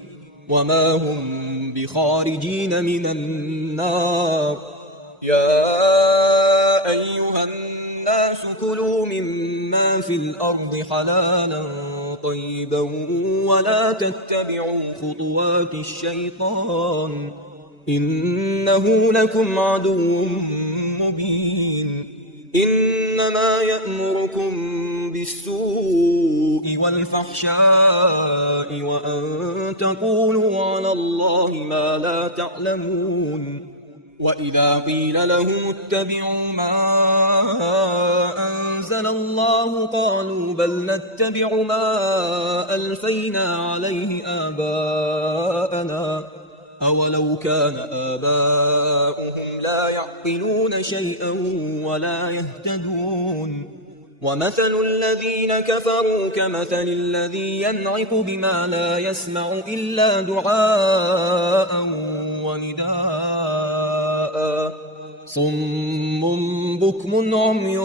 وما هم بخارجين من النار يا أيها الناس كلوا مما في الأرض حلالا طيبا ولا تتبعوا خطوات الشيطان إنه لكم عدو مبين إنما يأمركم بالسوء والفحشاء وأن تقولوا على الله ما لا تعلمون وإذا قيل لهم اتبعوا ما أنزل الله قالوا بل نتبع ما ألفينا عليه آباءنا أولو كان آباؤهم لا يعقلون شيئا ولا يهتدون ومثل الذين كفروا كمثل الذي ينعق بما لا يسمع إلا دعاء ونداء صم بكم عمي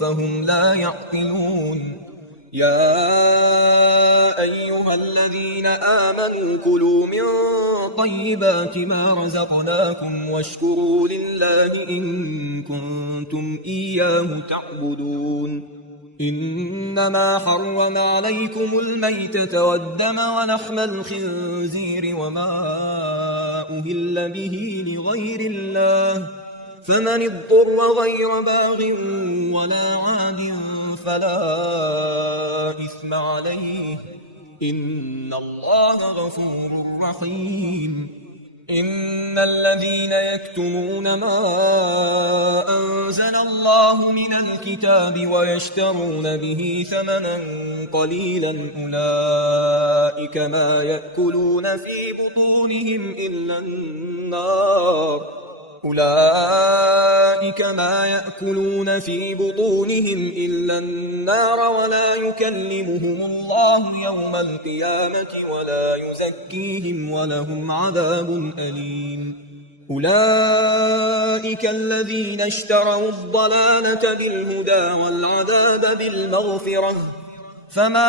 فهم لا يعقلون يا أيها الذين آمنوا كلوا من طيبات ما رزقناكم واشكروا لله إن كنتم إياه تعبدون إنما حرم عليكم الميتة والدم ولحم الخنزير وما أهل به لغير الله فمن اضطر غير باغ ولا عاد فلا إثم عليه إن الله غفور رحيم إن الذين يكتمون ما أنزل الله من الكتاب ويشترون به ثمنا قليلا أولئك ما يأكلون في بطونهم إلا النار ولا يكلمهم الله يوم القيامة ولا يزكيهم ولهم عذاب أليم أولئك الذين اشتروا الضلالة بالهدى والعذاب بالمغفرة فما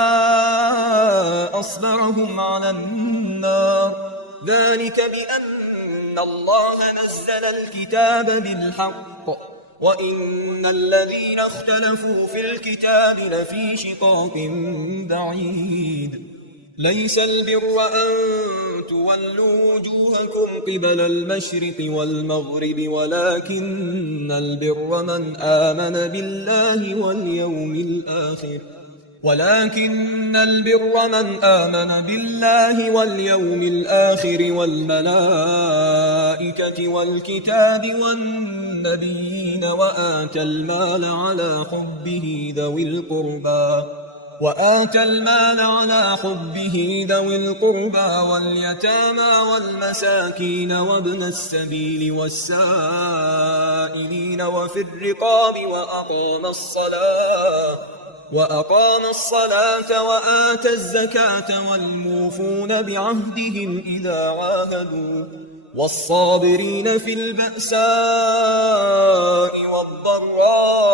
أصبرهم على النار ذلك بأن الله نزل الكتاب بالحق وإن الذين اختلفوا في الكتاب لفي شقاق بعيد ليس البر أن تولوا وجوهكم قبل المشرق والمغرب ولكن البر من آمن بالله واليوم الآخر والملائكة والكتاب والنبيين وآتى المال على حبه ذوي القربى واليتامى والمساكين وابن السبيل والسائلين وفي الرقاب وأقام الصلاة وآتى الزكاة والموفون بعهدهم إذا عاهدوا والصابرين في البأساء والضراء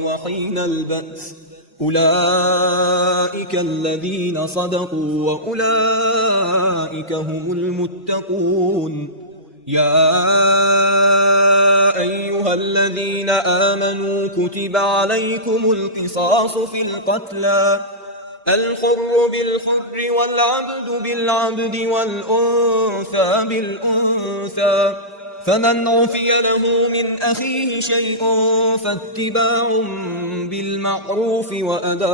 وحين البأس أولئك الذين صدقوا وأولئك أولئك هم المتقون. يا أيها الذين آمنوا كتب عليكم القصاص في القتلى، الحر بالحر والعبد بالعبد والأنثى بالأنثى، فمن عفي له من أخيه شيء فاتباع بالمعروف وأداء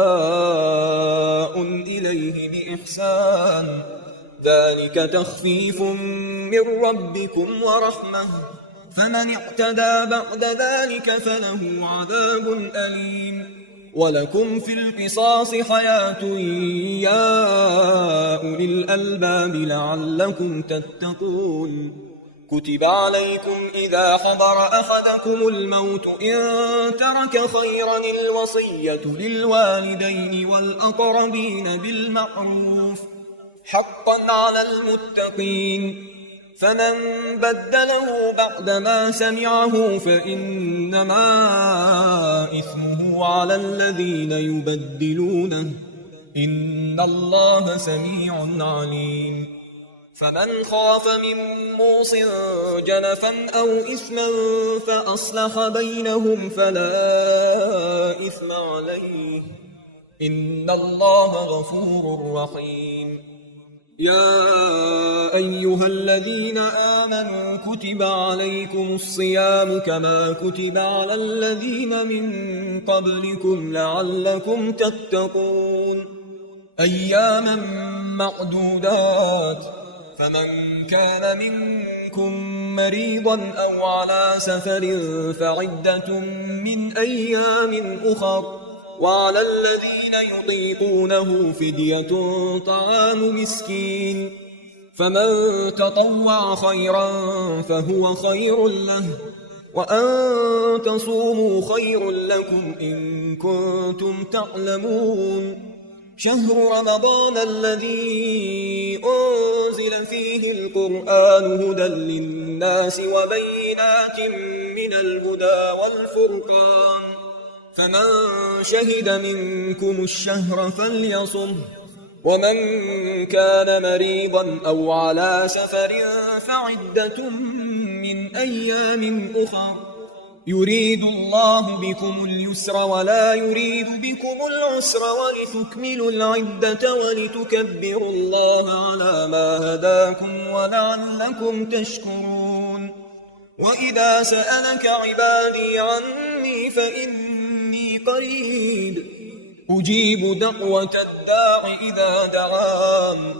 إليه بإحسان، ذلك تخفيف من ربكم ورحمة، فمن اعتدى بعد ذلك فله عذاب أليم. ولكم في القصاص حياة يا أولي الألباب لعلكم تتقون. كتب عليكم إذا حضر أحدكم الموت إن ترك خيرا الوصية للوالدين والأقربين بالمعروف حقا على المتقين، فمن بدله بعدما سمعه فإنما إثمه على الذين يبدلونه، إن الله سميع عليم. فمن خاف من موص جنفا أو إثما فأصلح بينهم فلا إثم عليه، إن الله غفور رحيم. يا أيها الذين آمنوا كتب عليكم الصيام كما كتب على الذين من قبلكم لعلكم تتقون، أياما معدودات، فمن كان منكم مريضا أو على سفر فعدة من أيام أخر، وعلى الذين يطيقونه فدية طعام مسكين، فمن تطوع خيرا فهو خير له، وأن تصوموا خير لكم إن كنتم تعلمون. شهر رمضان الذي أنزل فيه القرآن هدى للناس وبينات من الهدى والفرقان، فمن شهد منكم الشهر فليصم، ومن كان مريضا أو على سفر فعدة من أيام أخر، يريد الله بكم اليسر ولا يريد بكم العسر ولتكملوا العدة ولتكبروا الله على ما هداكم ولعلكم تشكرون. وإذا سألك عبادي عني فإني قريب أجيب دعوة الداع إذا دعان،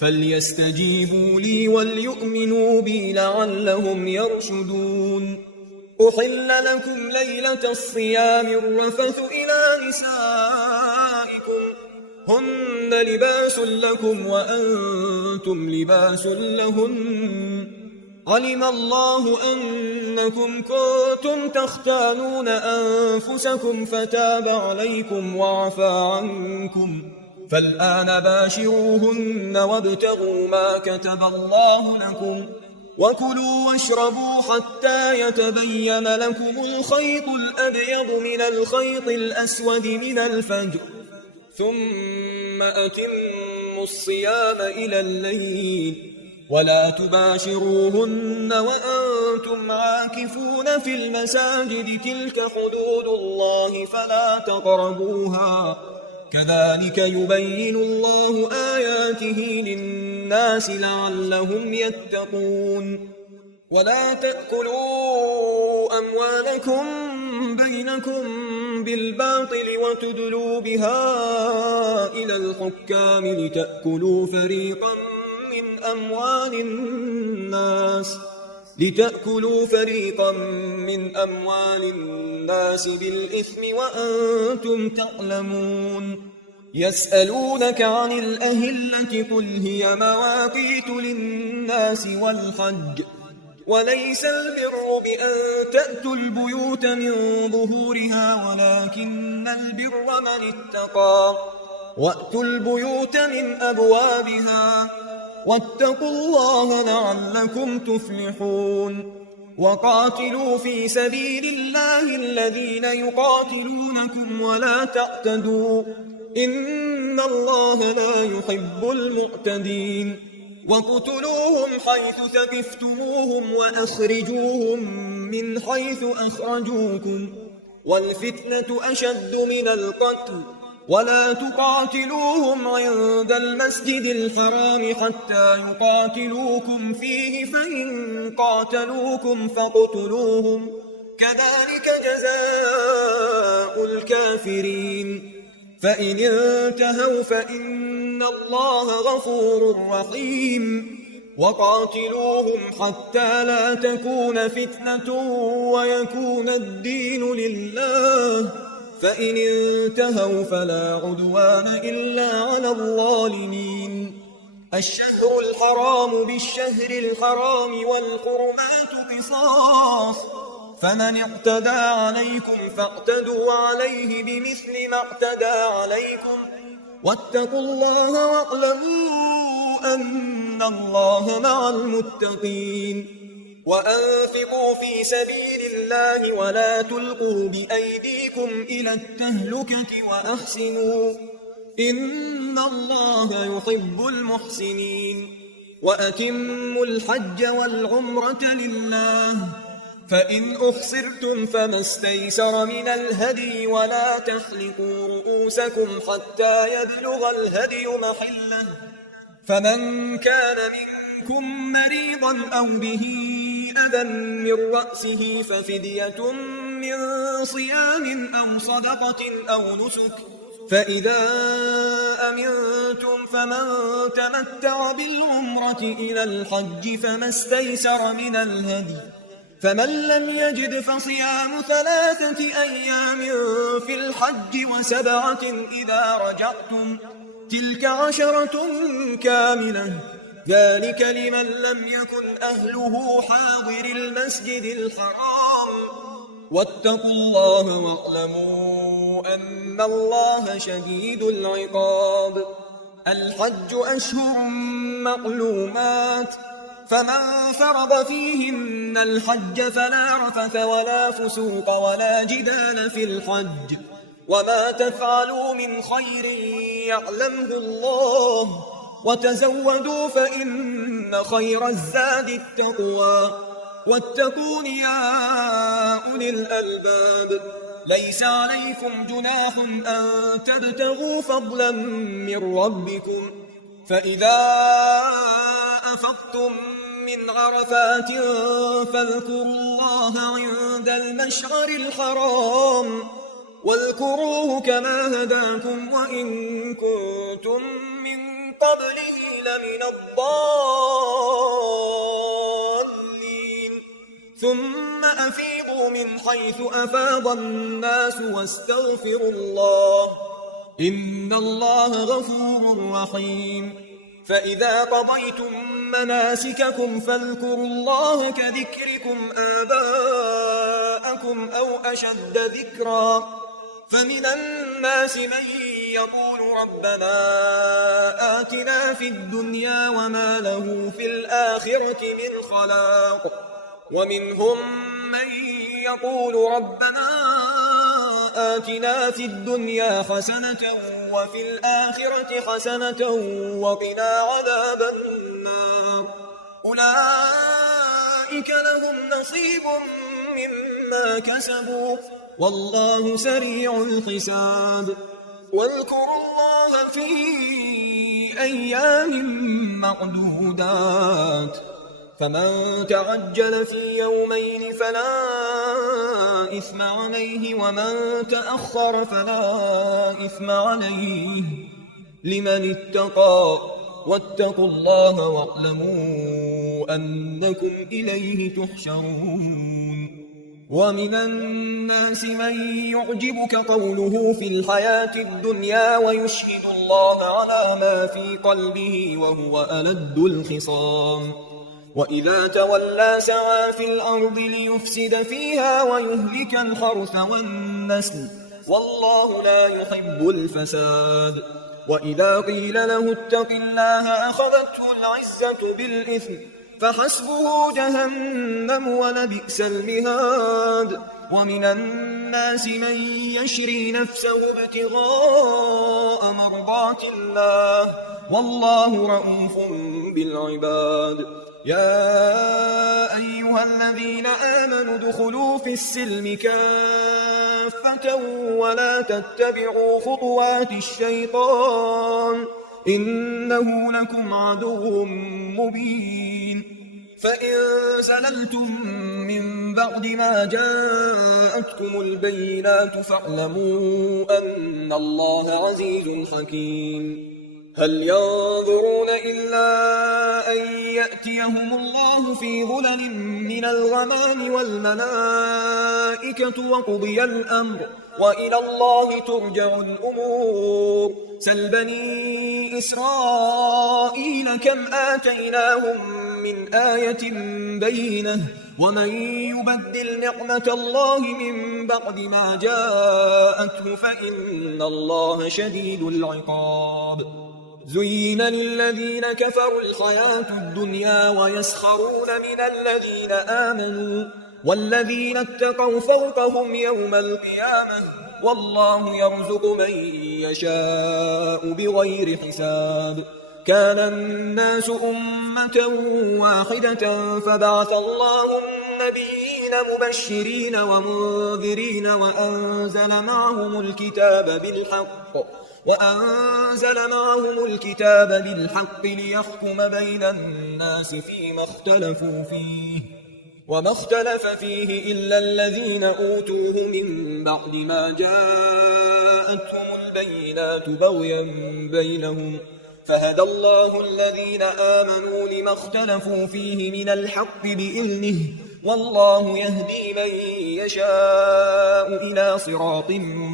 فليستجيبوا لي وليؤمنوا بي لعلهم يرشدون. أحل لكم ليلة الصيام الرفث إلى نسائكم هن لباس لكم وأنتم لباس لهن، علم الله أنكم كنتم تختانون أنفسكم فتاب عليكم وعفى عنكم، فالآن باشروهن وابتغوا ما كتب الله لكم، وكلوا واشربوا حتى يتبين لكم الخيط الأبيض من الخيط الأسود من الفجر، ثم أتموا الصيام إلى الليل، ولا تباشروهن وأنتم عاكفون في المساجد، تلك حدود الله فلا تقربوها، كذلك يبين الله آياته للناس لعلهم يتقون. ولا تأكلوا أموالكم بينكم بالباطل وتدلوا بها إلى الحكام لتأكلوا فريقا من أموال الناس بالإثم وأنتم تعلمون. يسألونك عن الأهلة قل هي مواقيت للناس والحج، وليس البر بأن تأتوا البيوت من ظهورها ولكن البر من اتقى، وأتوا البيوت من أبوابها، واتقوا الله لعلكم تفلحون. وقاتلوا في سبيل الله الذين يقاتلونكم ولا تعتدوا، إن الله لا يحب المعتدين. وَاقْتُلُوهُمْ حَيْثُ ثَقِفْتُمُوهُمْ وَأَخْرِجُوهُمْ مِنْ حَيْثُ أَخْرَجُوكُمْ وَالْفِتْنَةُ أَشَدُّ مِنَ الْقَتْلِ وَلَا تُقَاتِلُوهُمْ عِندَ الْمَسْجِدِ الْحَرَامِ حَتَّى يُقَاتِلُوكُمْ فِيهِ فَإِنْ قَاتَلُوكُمْ فَاقْتُلُوهُمْ كَذَلِكَ جَزَاءُ الْكَافِرِينَ فَإِنِ انْتَهَوْا فَإِنَّ اللَّهَ غَفُورٌ رَحِيمٌ وَقَاتِلُوهُمْ حَتَّى لَا تَكُونَ فِتْنَةٌ وَيَكُونَ الدِّينُ لِلَّهِ فَإِنِ انْتَهَوْا فَلَا عُدْوَانَ إِلَّا عَلَى الظَّالِمِينَ الشَّهْرُ الْحَرَامُ بِالشَّهْرِ الْحَرَامِ وَالْحُرُمَاتُ قِصَاصٌ فَمَنِ اعْتَدَىٰ عَلَيْكُمْ فَاعْتَدُوا عَلَيْهِ بِمِثْلِ مَا اعْتَدَىٰ عَلَيْكُمْ وَاتَّقُوا اللَّهَ وَاعْلَمُوا أَنَّ اللَّهَ مَعَ الْمُتَّقِينَ وَأَنفِقُوا فِي سَبِيلِ اللَّهِ وَلَا تُلْقُوا بِأَيْدِيكُمْ إِلَى التَّهْلُكَةِ وَأَحْسِنُوا إِنَّ اللَّهَ يُحِبُّ الْمُحْسِنِينَ وَأَتِمُّوا الْحَجَّ وَالْعُمْرَةَ لِلَّهِ فَإِنْ أُحْصِرْتُمْ فَمَا اسْتَيْسَرَ مِنَ الْهَدْيِ وَلَا تَحْلِقُوا رُءُوسَكُمْ حَتَّى يَبْلُغَ الْهَدْيُ مَحِلَّهُ فَمَنْ كَانَ مِنْكُمْ مَرِيضًا أَوْ بِهِ أَذًى مِنْ رَأْسِهِ فَفِدْيَةٌ مِنْ صِيَامٍ أَوْ صَدَقَةٍ أَوْ نُسُكٍ فَإِذَا أَمِنْتُمْ فَمَنْ تَمَتَّعَ بِالْعُمْرَةِ إِلَى الْحَجِّ فَمَا اسْتَيْسَرَ مِنَ الْهَدْيِ فَمَنْ لَمْ يَجِدْ فَصِيَامُ 3 أيام في الحج و7 إذا رجعتم تلك 10 كاملة ذلك لمن لم يكن أهله حاضر المسجد الحرام واتقوا الله واعلموا أن الله شديد العقاب الحج أشهر معلومات فمن فرض فيهن الحج فلا رفث ولا فسوق ولا جدال في الحج وما تفعلوا من خير يعلمه الله وتزودوا فإن خير الزاد التقوى واتقون يا أولي الألباب ليس عليكم جناح أن تبتغوا فضلا من ربكم فإذا أفضتم من عرفات فاذكروا الله عند المشعر الحرام واذكروه كما هداكم وإن كنتم من قبله لمن الضالين ثم أفيضوا من حيث أفاض الناس واستغفروا الله إن الله غفور رحيم فإذا قضيتم مناسككم فاذكروا الله كذكركم آباءكم أو أشد ذكرا فمن الناس من يقول ربنا آتنا في الدنيا وما له في الآخرة من خلاق ومنهم من يقول ربنا آتنا في الدنيا حسنة وفي الآخرة حسنة وقنا عذاب النار أولئك لهم نصيب مما كسبوا والله سريع الحساب واذكروا الله في أيام معدودات فمن تعجل في يومين فلا إثم عليه ومن تأخر فلا إثم عليه لمن اتقى واتقوا الله واعلموا أنكم إليه تحشرون ومن الناس من يعجبك قوله في الحياة الدنيا ويشهد الله على ما في قلبه وهو ألد الخصام وإذا تولى سعى في الأرض ليفسد فيها ويهلك الحرث والنسل والله لا يحب الفساد وإذا قيل له اتق الله أخذته العزة بالإثم فحسبه جهنم ولبئس المهاد. ومن الناس من يشري نفسه ابتغاء مرضات الله والله رءوف بالعباد. يا أيها الذين آمنوا ادخلوا في السلم كافة ولا تتبعوا خطوات الشيطان إنه لكم عدو مبين. فإن زللتم من بعد ما جاءتكم البينات فاعلموا أن الله عزيز حكيم. هل ينظرون إلا أن يأتيهم الله في ظلل من الغمام والملائكة وقضي الأمر وإلى الله ترجع الأمور. سل بني إسرائيل كم آتيناهم من آية بينة ومن يبدل نعمة الله من بعد ما جاءته فإن الله شديد العقاب. زين للذين كفروا الحياة الدنيا ويسخرون من الذين آمنوا والذين اتقوا فوقهم يوم القيامة والله يرزق من يشاء بغير حساب. كان الناس أمة واحدة فبعث الله النبيين مبشرين ومنذرين وأنزل معهم الكتاب بالحق ليحكم بين الناس فيما اختلفوا فيه وما اختلف فيه إلا الذين أوتوه من بعد ما جاءتهم البينات بغيا بينهم فهدى الله الذين آمنوا لما اختلفوا فيه من الحق بإذنه والله يهدي من يشاء إلى صراط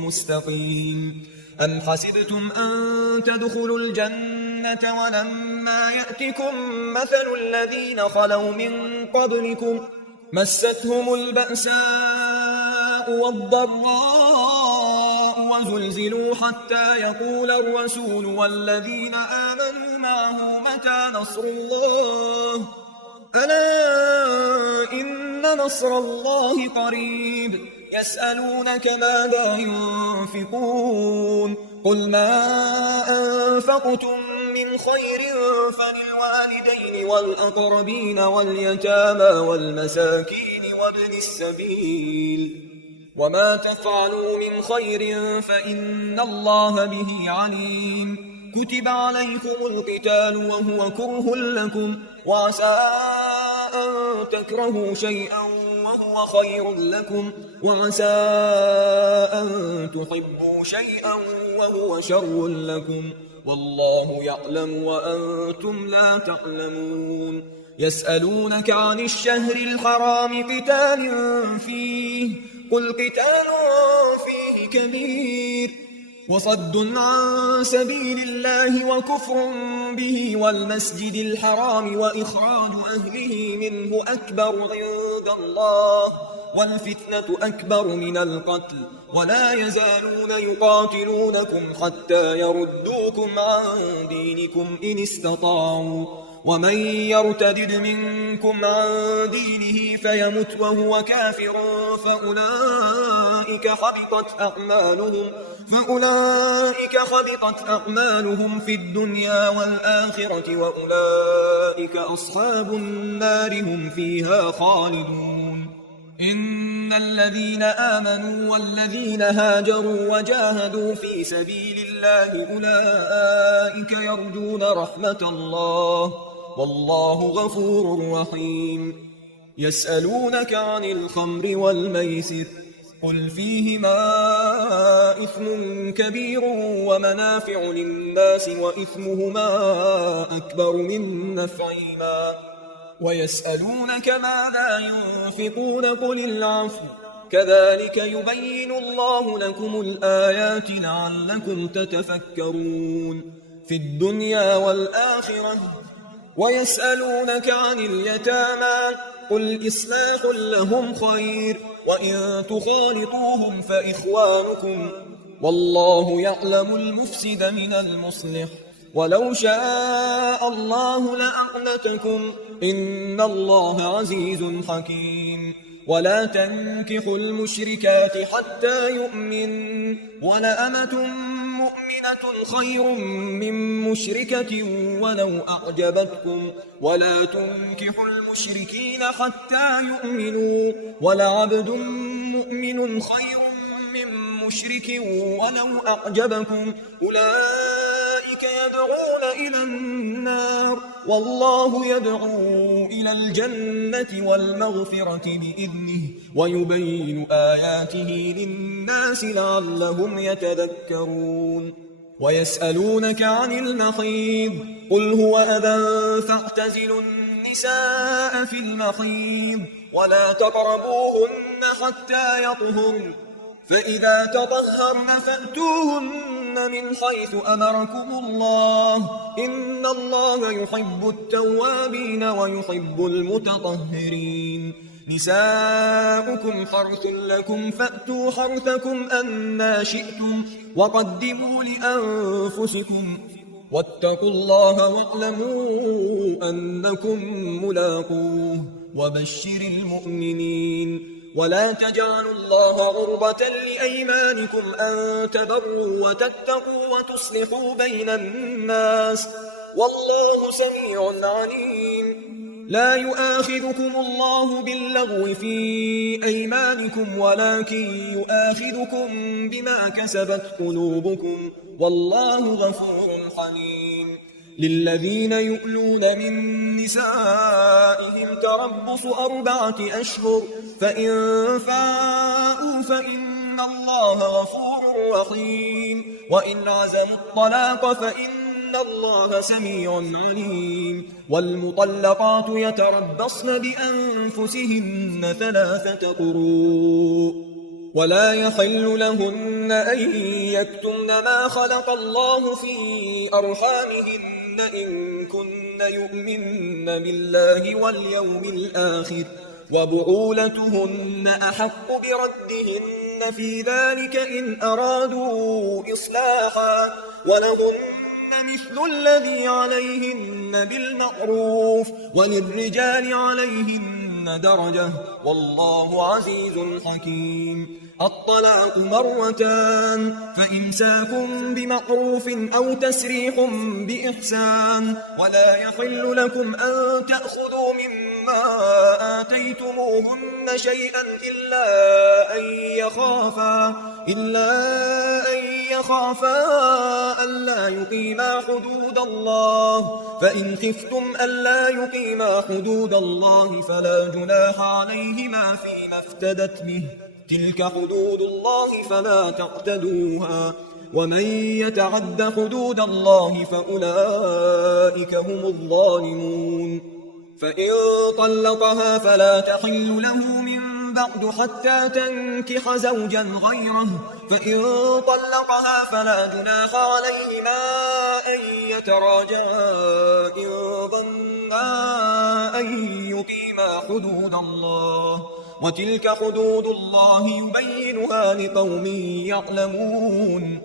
مستقيم. أم حسبتم أن تدخلوا الجنة ولما يأتكم مثل الذين خلوا من قبلكم مستهم البأساء والضراء وزلزلوا حتى يقول الرسول والذين آمنوا معه متى نصر الله ألا إن نصر الله قريب. يسألونك ماذا ينفقون قل ما أنفقتم من خير فللوالدين والأقربين واليتامى والمساكين وابن السبيل وما تفعلوا من خير فإن الله به عليم. كتب عليكم القتال وهو كره لكم وعسى أن تكرهوا شيئا وهو خير لكم وعسى أن تحبوا شيئا وهو شر لكم والله يعلم وأنتم لا تعلمون. يسألونك عن الشهر الحرام قتال فيه قل قتال فيه كبير وصد عن سبيل الله وكفر به والمسجد الحرام وإخراج أهله منه أكبر عند الله والفتنة أكبر من القتل ولا يزالون يقاتلونكم حتى يردوكم عن دينكم إن استطاعوا ومن يرتد منكم عن دينه فيمت وهو كافر فأولئك حبطت أعمالهم في الدنيا والآخرة وأولئك أصحاب النار هم فيها خالدون. إن الذين آمنوا والذين هاجروا وجاهدوا في سبيل الله أولئك يرجون رحمة الله والله غفور رحيم. يسألونك عن الخمر والميسر قل فيهما إثم كبير ومنافع للناس وإثمهما أكبر من نفعهما ويسألونك ماذا ينفقون قل العفو كذلك يبين الله لكم الآيات لعلكم تتفكرون في الدنيا والآخرة. ويسألونك عن اليتامى قل إصلاح لهم خير وإن تخالطوهم فإخوانكم والله يعلم المفسد من المصلح ولو شاء الله لأعنتكم إن الله عزيز حكيم. ولا تنكحوا المشركات حتى يؤمن، ولأمة مؤمنة خير من مشركة ولو أعجبتكم. ولا تنكحوا المشركين حتى يؤمنوا، ولعبد مؤمن خير من مشرك ولو أعجبكم. أولئك يدعون إلى النار، والله يدعو إلى الجنة والمغفرة بإذنه، ويبين آياته للناس لعلهم يتذكرون. ويسألونك عن المحيض، قل هو أذى فاعتزلوا النساء في المحيض، ولا تقربوهن حتى يطهرن، فإذا تطهرن فأتوهن من حيث أمركم الله، إن الله يحب التوابين ويحب المتطهرين. نساؤكم حرث لكم فأتوا حرثكم أنى شئتم، وقدموا لأنفسكم، واتقوا الله واعلموا أنكم ملاقوه، وبشر المؤمنين. ولا تجعلوا الله عرضة لأيمانكم أن تبروا وتتقوا وتصلحوا بين الناس، والله سميع عليم. لا يؤاخذكم الله باللغو في أيمانكم، ولكن يؤاخذكم بما كسبت قلوبكم، والله غفور حليم. للذين يؤلون من نسائهم تربص 4 أشهر، فإن فاءوا فإن الله غفور رحيم، وإن عزموا الطلاق فإن الله سميع عليم. والمطلقات يتربصن بأنفسهن 3 قروء، ولا يحل لهن أن يكتمن ما خلق الله في أرحامهن إن كن يؤمن بالله واليوم الآخر، وبعولتهن أحق بردهن في ذلك إن أرادوا إصلاحا، ولهن مثل الذي عليهن بالمعروف، وللرجال عليهن درجة، والله عزيز حكيم. الطلاق 2، فإمساكم بمعروف أو تسريح بإحسان. ولا يحل لكم أن تأخذوا مما آتيتموهن شيئا إلا أن يخافا ألا يقيما حدود الله، فإن خفتم ألا يقيما حدود الله فلا جناح عليهما فيما افتدت به، تلك حدود الله فلا تعتدوها، ومن يتعد حدود الله فأولئك هم الظالمون. فإن طلقها فلا تحل له من بعد حتى تنكح زوجا غيره، فإن طلقها فلا جناح عليهما أن يتراجعا إن ظنا أن يقيما حدود الله، وتلك حدود الله يبينها لقوم يعلمون.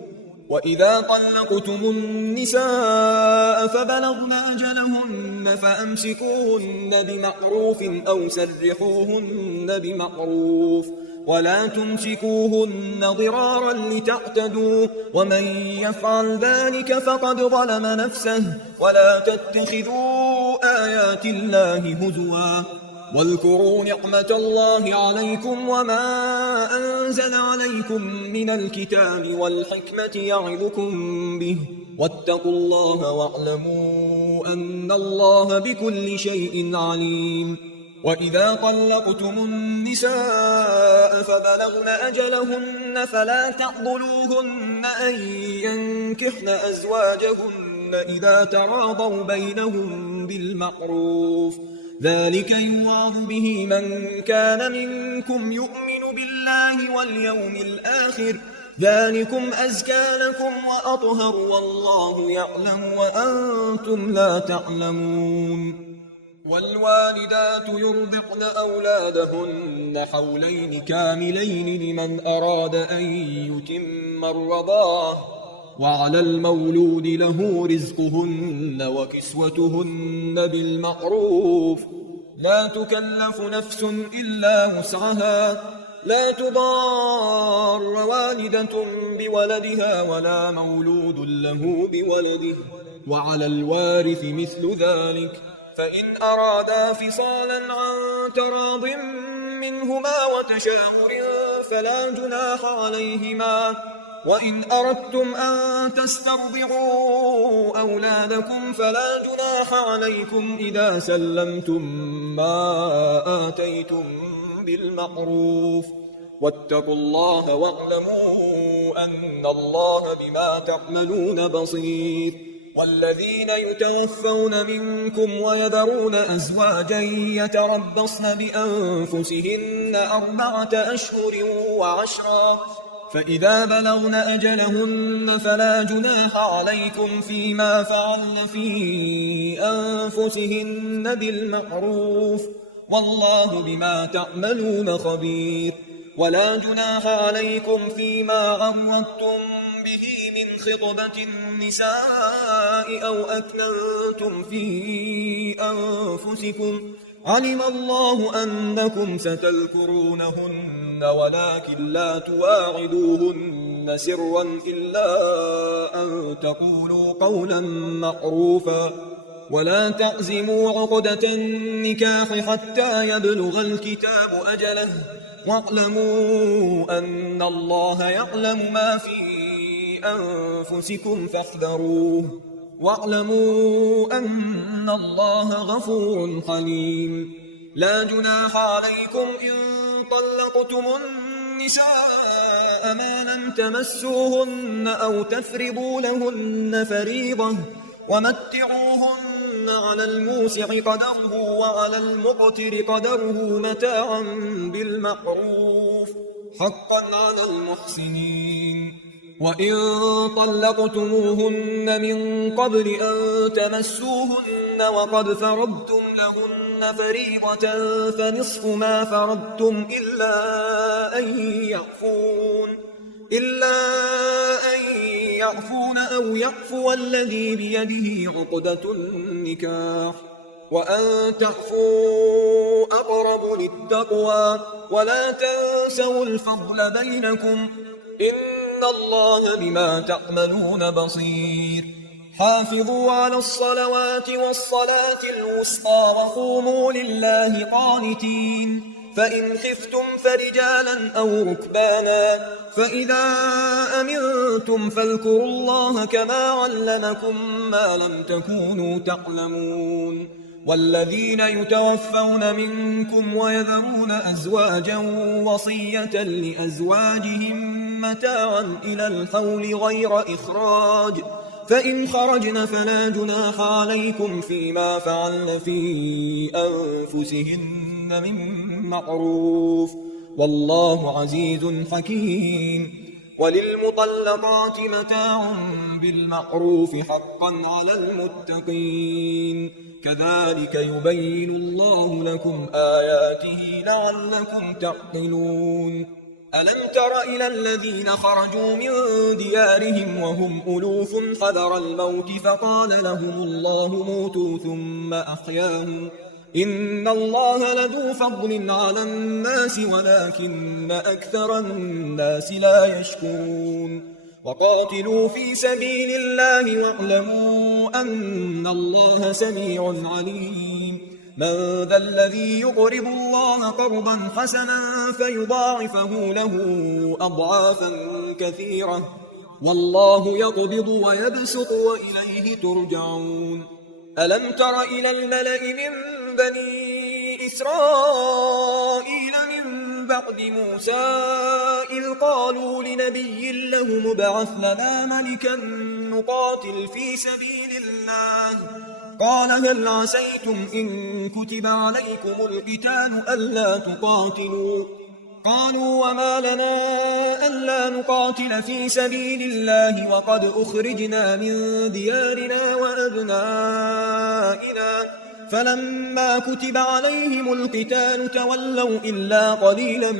وإذا طلقتم النساء فبلغن أجلهن فأمسكوهن بمعروف أو سرحوهن بمعروف، ولا تمسكوهن ضرارا لتعتدوا، ومن يفعل ذلك فقد ظلم نفسه. ولا تتخذوا آيات الله هزوا، واذكروا نعمة الله عليكم وما أنزل عليكم من الكتاب والحكمة يعظكم به، واتقوا الله واعلموا أن الله بكل شيء عليم. وإذا طلقتم النساء فبلغن أجلهن فلا تعضلوهن أن ينكحن أزواجهن إذا تراضوا بينهم بالمعروف، ذلك يوعظ به من كان منكم يؤمن بالله واليوم الآخر، ذلكم أزكى لكم وأطهر، والله يعلم وأنتم لا تعلمون. والوالدات يرضعن أولادهن حولين كاملين لمن أراد أن يتم الرضاعة، وعلى المولود له رزقهن وكسوتهن بالمعروف لا تكلف نفس إلا وسعها لا تضار والدة بولدها ولا مولود له بولده وعلى الوارث مثل ذلك فإن أرادا فصالا عن تراض منهما وتشاور فلا جناح عليهما وإن أردتم أن تسترضعوا أولادكم فلا جناح عليكم إذا سلمتم ما آتيتم بالمعروف واتقوا الله واعلموا أن الله بما تعملون بصير والذين يتوفون منكم ويذرون أزواجا يتربصن بأنفسهن 4 أشهر وعشرا فإذا بلغن أجلهن فلا جناح عليكم فيما فعلن في أنفسهن بالمعروف والله بما تعملون خبير ولا جناح عليكم فيما عرضتم به من خطبة النساء أو أكننتم في أنفسكم علم الله أنكم ستذكرونهن ولكن لا تواعدوهن سرا إلا أن تقولوا قولا معروفا ولا تعزموا عقدة النكاح حتى يبلغ الكتاب أجله واعلموا أن الله يعلم ما في أنفسكم فاحذروه واعلموا أن الله غفور حليم لا جناح عليكم إن طلقتم النساء ما لم تمسوهن أو تفرضوا لهن فريضة ومتعوهن على الموسع قدره وعلى المقتر قدره متاعا بالمعروف حقا على المحسنين وإن طلقتموهن من قبل أن تمسوهن وقد فرضتم لهن فريضة فنصف ما فرضتم إلا أن يعفون أو يعفو الذي بيده عقدة النكاح وأن تعفوا أقرب للتقوى ولا تنسوا الفضل بينكم إن الله بما تعملون بصير حافظوا على الصلوات والصلاة الوسطى وقوموا لله قانتين فإن خفتم فرجالا أو ركبانا فإذا أمنتم فاذكروا الله كما علمكم ما لم تكونوا تعلمون والذين يتوفون منكم ويذرون أزواجا وصية لأزواجهم متاعا إلى الحول غير إخراج فإن خرجن فلا جناح عليكم فيما فعلن في أنفسهن من معروف والله عزيز حكيم وللمطلقات متاع بالمعروف حقا على المتقين كذلك يبين الله لكم آياته لعلكم تعقلون ألم تر إلى الذين خرجوا من ديارهم وهم ألوف حذر الموت فقال لهم الله موتوا ثم أحياهم إن الله لذو فضل على الناس ولكن أكثر الناس لا يشكرون وقاتلوا في سبيل الله واعلموا أن الله سميع عليم من ذا الذي يقرض الله قرضا حسنا فيضاعفه له أضعافا كثيرة والله يقبض ويبسط وإليه ترجعون ألم تر إلى الملأ من بني إسرائيل من بعد موسى إذ قالوا لنبي له ابعث لنا ملكا نقاتل في سبيل الله قال هل عسيتم إن كتب عليكم القتال ألا تقاتلوا قالوا وما لنا ألا نقاتل في سبيل الله وقد أخرجنا من ديارنا وأبنائنا فلما كتب عليهم القتال تولوا إلا قليلا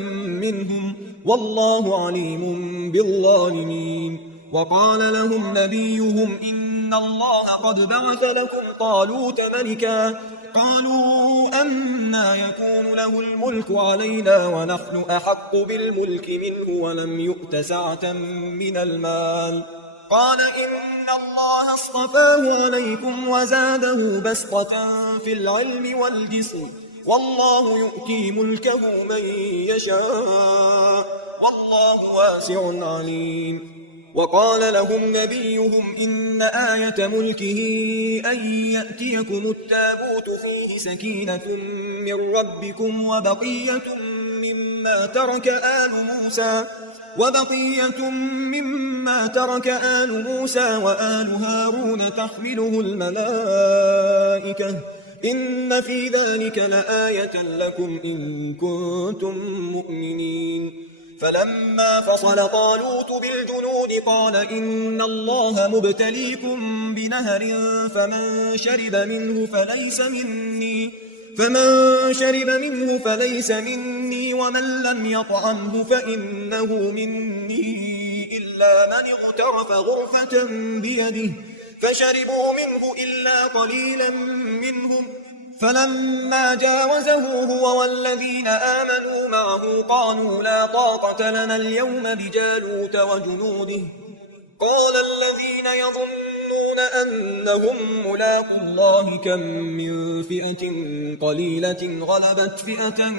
منهم والله عليم بالظالمين وقال لهم نبيهم إن الله قد بعث لكم طالوت ملكا قالوا أنى يكون له الملك علينا ونحن أحق بالملك منه ولم يؤت سعة من المال قال إن الله اصطفاه عليكم وزاده بسطة في العلم والجسم والله يؤتي ملكه من يشاء والله واسع عليم وقال لهم نبيهم إن آية ملكه أن يأتيكم التابوت فيه سكينة من ربكم وبقية مما ترك آل موسى وآل هارون تحمله الملائكة إن في ذلك لآية لكم إن كنتم مؤمنين فلما فصل طالوت بالجنود قال إن الله مبتليكم بنهر فمن شرب منه فليس مني ومن لم يطعمه فإنه مني إلا من اغترف غرفة بيده فشربوا منه إلا قليلا منهم فلما جاوزه هو والذين آمنوا معه قالوا لا طاقة لنا اليوم بجالوت وجنوده قال الذين يظنون أنهم ملاقو الله كم من فئة قليلة غلبت فئة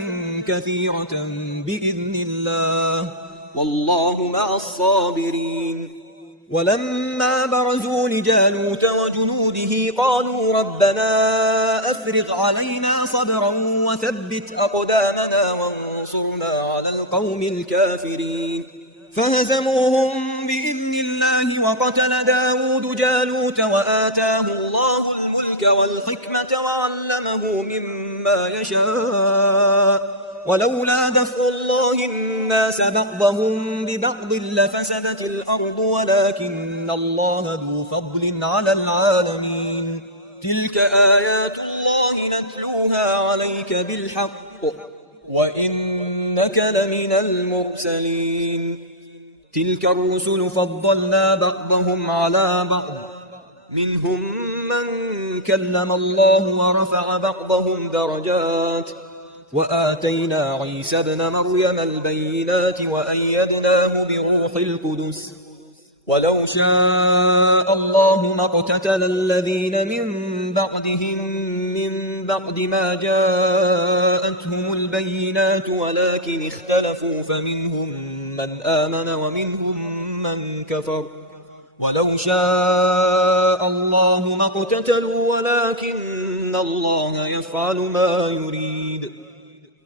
كثيرة بإذن الله والله مع الصابرين ولما برزوا لجالوت وجنوده قالوا ربنا أفرغ علينا صبرا وثبت أقدامنا وانصرنا على القوم الكافرين فهزموهم بإذن الله وقتل داود جالوت وآتاه الله الملك والحكمة وعلمه مما يشاء ولولا دفع الله الناس بعضهم ببعض لفسدت الأرض ولكن الله ذو فضل على العالمين تلك آيات الله نتلوها عليك بالحق وإنك لمن المرسلين تلك الرسل فضلنا بعضهم على بعض منهم من كلم الله ورفع بعضهم درجات وآتينا عيسى ابن مريم البينات وأيدناه بروح القدس ولو شاء الله ما اقتتل الذين من بعدهم من بعد ما جاءتهم البينات ولكن اختلفوا فمنهم من آمن ومنهم من كفر ولو شاء الله ما اقتتلوا ولكن الله يفعل ما يريد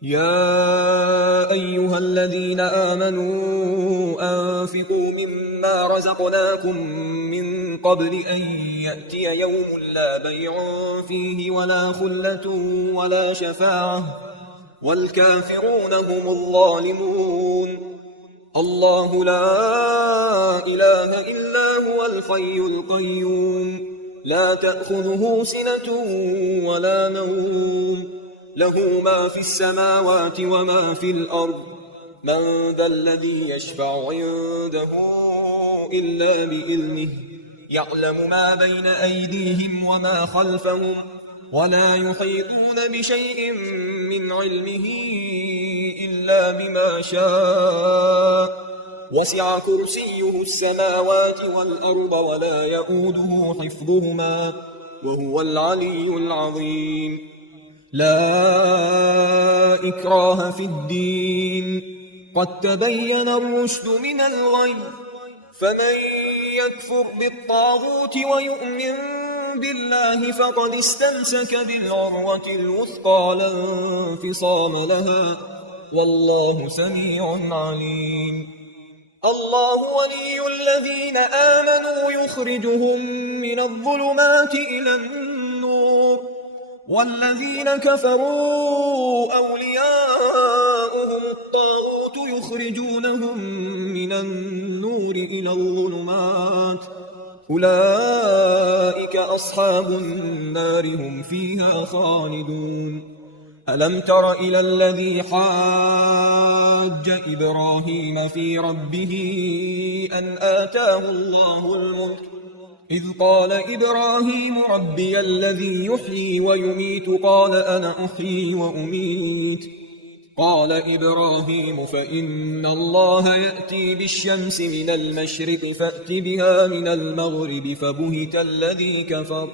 يا أيها الذين آمنوا أنفقوا مما رزقناكم من قبل أن يأتي يوم لا بيع فيه ولا خلة ولا شفاعة والكافرون هم الظالمون الله لا إله إلا هو الحي القيوم لا تأخذه سنة ولا نوم له ما في السماوات وما في الأرض من ذا الذي يشفع عنده إلا بإذنه يعلم ما بين أيديهم وما خلفهم ولا يحيطون بشيء من علمه إلا بما شاء وسع كرسيه السماوات والأرض ولا يؤوده حفظهما وهو العلي العظيم لا إكراه في الدين قد تبين الرشد من الغي فمن يكفر بالطاغوت ويؤمن بالله فقد استمسك بالعروة الوثقى لا انفصام لها والله سميع عليم الله ولي الذين آمنوا يخرجهم من الظلمات إلى النور والذين كفروا أولياؤهم الطاغوت يخرجونهم من النور إلى الظلمات أولئك أصحاب النار هم فيها خالدون ألم تر إلى الذي حاج إبراهيم في ربه أن آتاه الله الملك إذ قال إبراهيم ربي الذي يحيي ويميت قال أنا أحيي وأميت قال إبراهيم فإن الله يأتي بالشمس من المشرق فأت بها من المغرب فبهت الذي كفر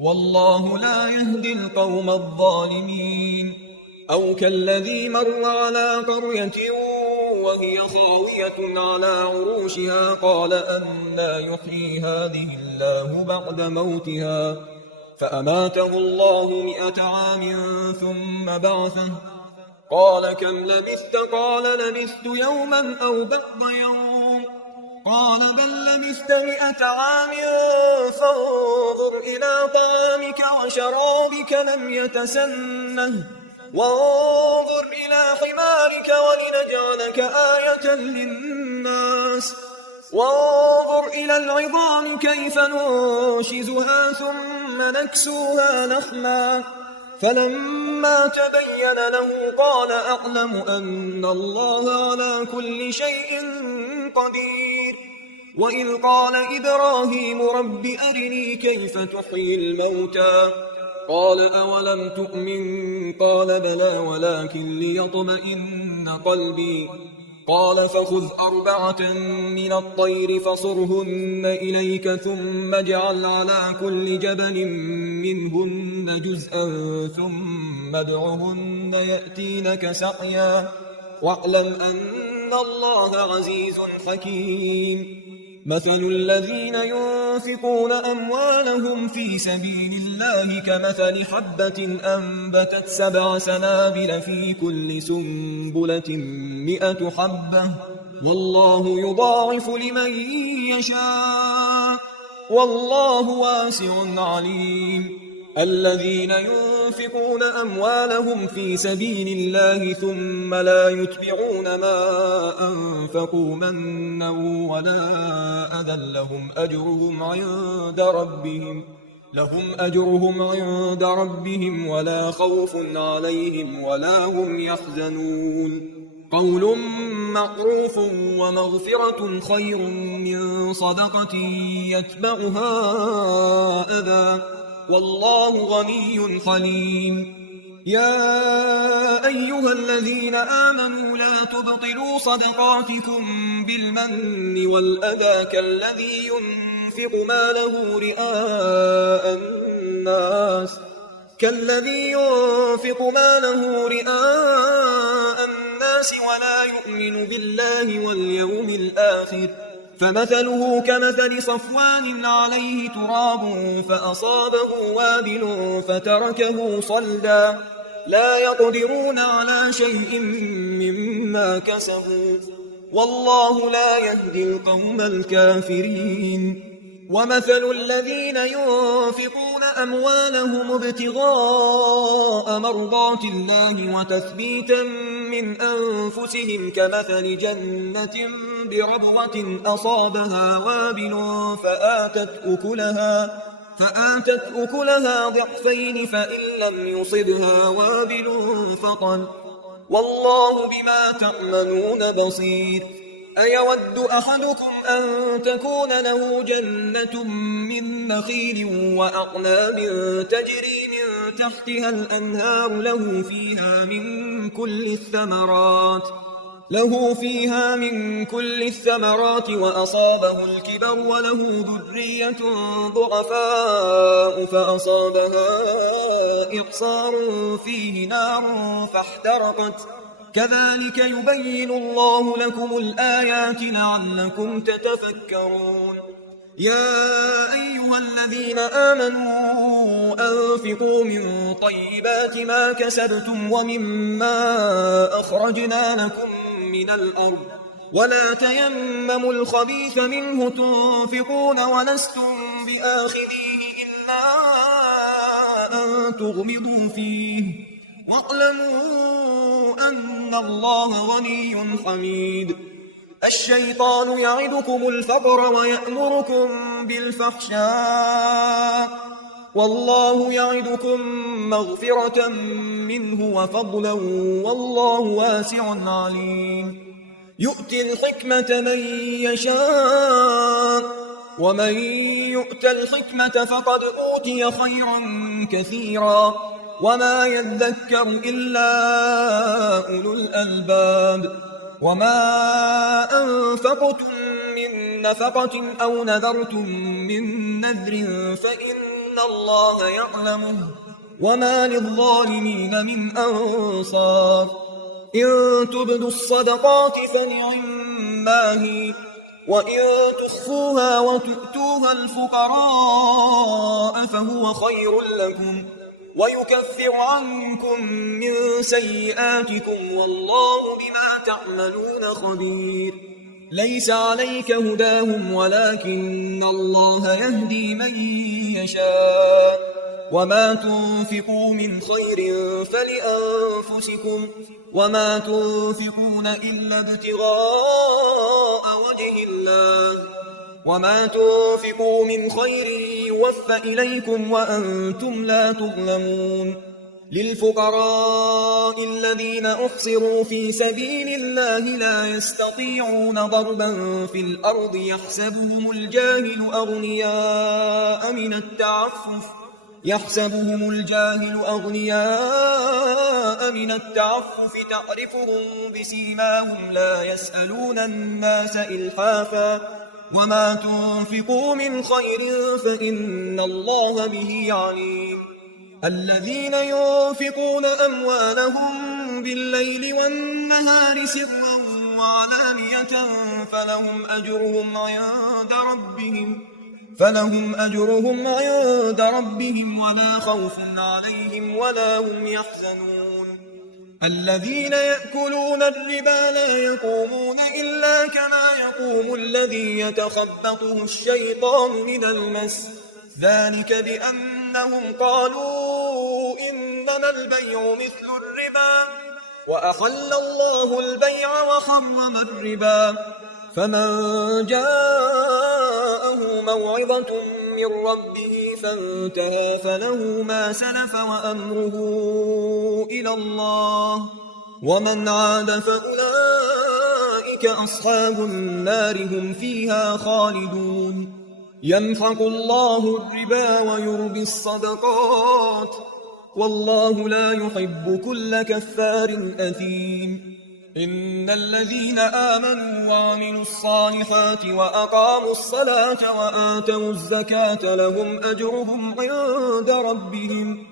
والله لا يهدي القوم الظالمين أو كالذي مر على قرية وهي خاوية على عروشها قال أنى يحيي هذه الله بعد موتها فأماته الله 100 عام ثم بعثه قال كم لبثت قال لبثت يوما أو بعض يوم قال بل لبثت 100 عام فانظر إلى طعامك وشرابك لم يتسنه وانظر إلى حمارك ولنجعلك آية للناس وانظر إلى العظام كيف ننشزها ثم نكسوها لحما فلما تبين له قال أعلم أن الله على كل شيء قدير وإذ قال إبراهيم رب أرني كيف تحيي الموتى قال أولم تؤمن قال بلى ولكن ليطمئن قلبي قال فخذ 4 من الطير فصرهن إليك ثم اجعل على كل جبل منهن جزءا ثم ادعهن يأتينك سعيا واعلم أن الله عزيز حكيم مثل الذين ينفقون أموالهم في سبيل الله كمثل حبة أنبتت 7 سنابل في كل سنبلة 100 حبة والله يضاعف لمن يشاء والله واسع عليم الذين ينفقون أموالهم في سبيل الله ثم لا يتبعون ما أنفقوا منا ولا أذى لهم أجرهم عند ربهم ولا خوف عليهم ولا هم يحزنون قول معروف ومغفرة خير من صدقة يتبعها أذى والله غني حليم يا أيها الذين آمنوا لا تبطلوا صدقاتكم بالمن والأذى كالذي ينفق ماله رئاء الناس ولا يؤمن بالله واليوم الآخر فمثله كمثل صفوان عليه تراب فأصابه وابل فتركه صلدا لا يقدرون على شيء مما كسبوا والله لا يهدي القوم الكافرين ومثل الذين ينفقون أموالهم ابتغاء مرضات الله وتثبيتا من أنفسهم كمثل جنة بربوة أصابها وابل فآتت أكلها ضعفين فإن لم يصبها وابل فطل والله بما تعملون بصير أيود أحدكم أن تكون له جنة من نخيل وأعناب تجري من تحتها الأنهار له فيها من كل الثمرات وأصابه الكبر وله ذرية ضعفاء فأصابها إعصار فيه نار فاحترقت كذلك يبين الله لكم الآيات لعلكم تتفكرون يا أيها الذين آمنوا أنفقوا من طيبات ما كسبتم ومما أخرجنا لكم من الأرض ولا تيمموا الخبيث منه تنفقون ولستم بآخذيه إلا أن تغمضوا فيه واعلموا أن الله غني حميد الشيطان يعدكم الفقر ويأمركم بالفحشاء والله يعدكم مغفرة منه وفضلا والله واسع عليم يؤتي الحكمة من يشاء ومن يؤت الحكمة فقد أوتي خيرا كثيرا وما يذكر إلا أولو الألباب وما أنفقتم من نفقة أو نذرتم من نذر فإن الله يعلمه وما للظالمين من أنصار إن تبدوا الصدقات فنعما هي وإن تخفوها وتؤتوها الفقراء فهو خير لكم ويكفر عنكم من سيئاتكم والله بما تعملون خبير ليس عليك هداهم ولكن الله يهدي من يشاء وما تنفقوا من خير فلأنفسكم وما تنفقون إلا ابتغاء وجه الله وما تنفقوا من خير يوفى إليكم وأنتم لا تظلمون للفقراء الذين أحصروا في سبيل الله لا يستطيعون ضربا في الأرض يحسبهم الجاهل أغنياء من التعفف تعرفهم بسيماهم لا يسألون الناس إلحافا وما تنفقوا من خير فإن الله به عليم الذين ينفقون أموالهم بالليل والنهار سرا وعلانية فلهم أجرهم عند ربهم ولا خوف عليهم ولا هم يحزنون الذين يأكلون الربا لا يقومون إلا كما يقوم الذي يتخبطه الشيطان من المس ذلك بأنهم قالوا إنما البيع مثل الربا وأحل الله البيع وحرم الربا فمن جاءه موعظة من ربه فانتهى فله ما سلف وأمره إلى الله ومن عاد فأولئك أصحاب النار هم فيها خالدون يمحق الله الربا ويربي الصدقات والله لا يحب كل كفار أثيم إن الذين آمنوا وعملوا الصالحات وأقاموا الصلاة وآتوا الزكاة لهم أجرهم عند ربهم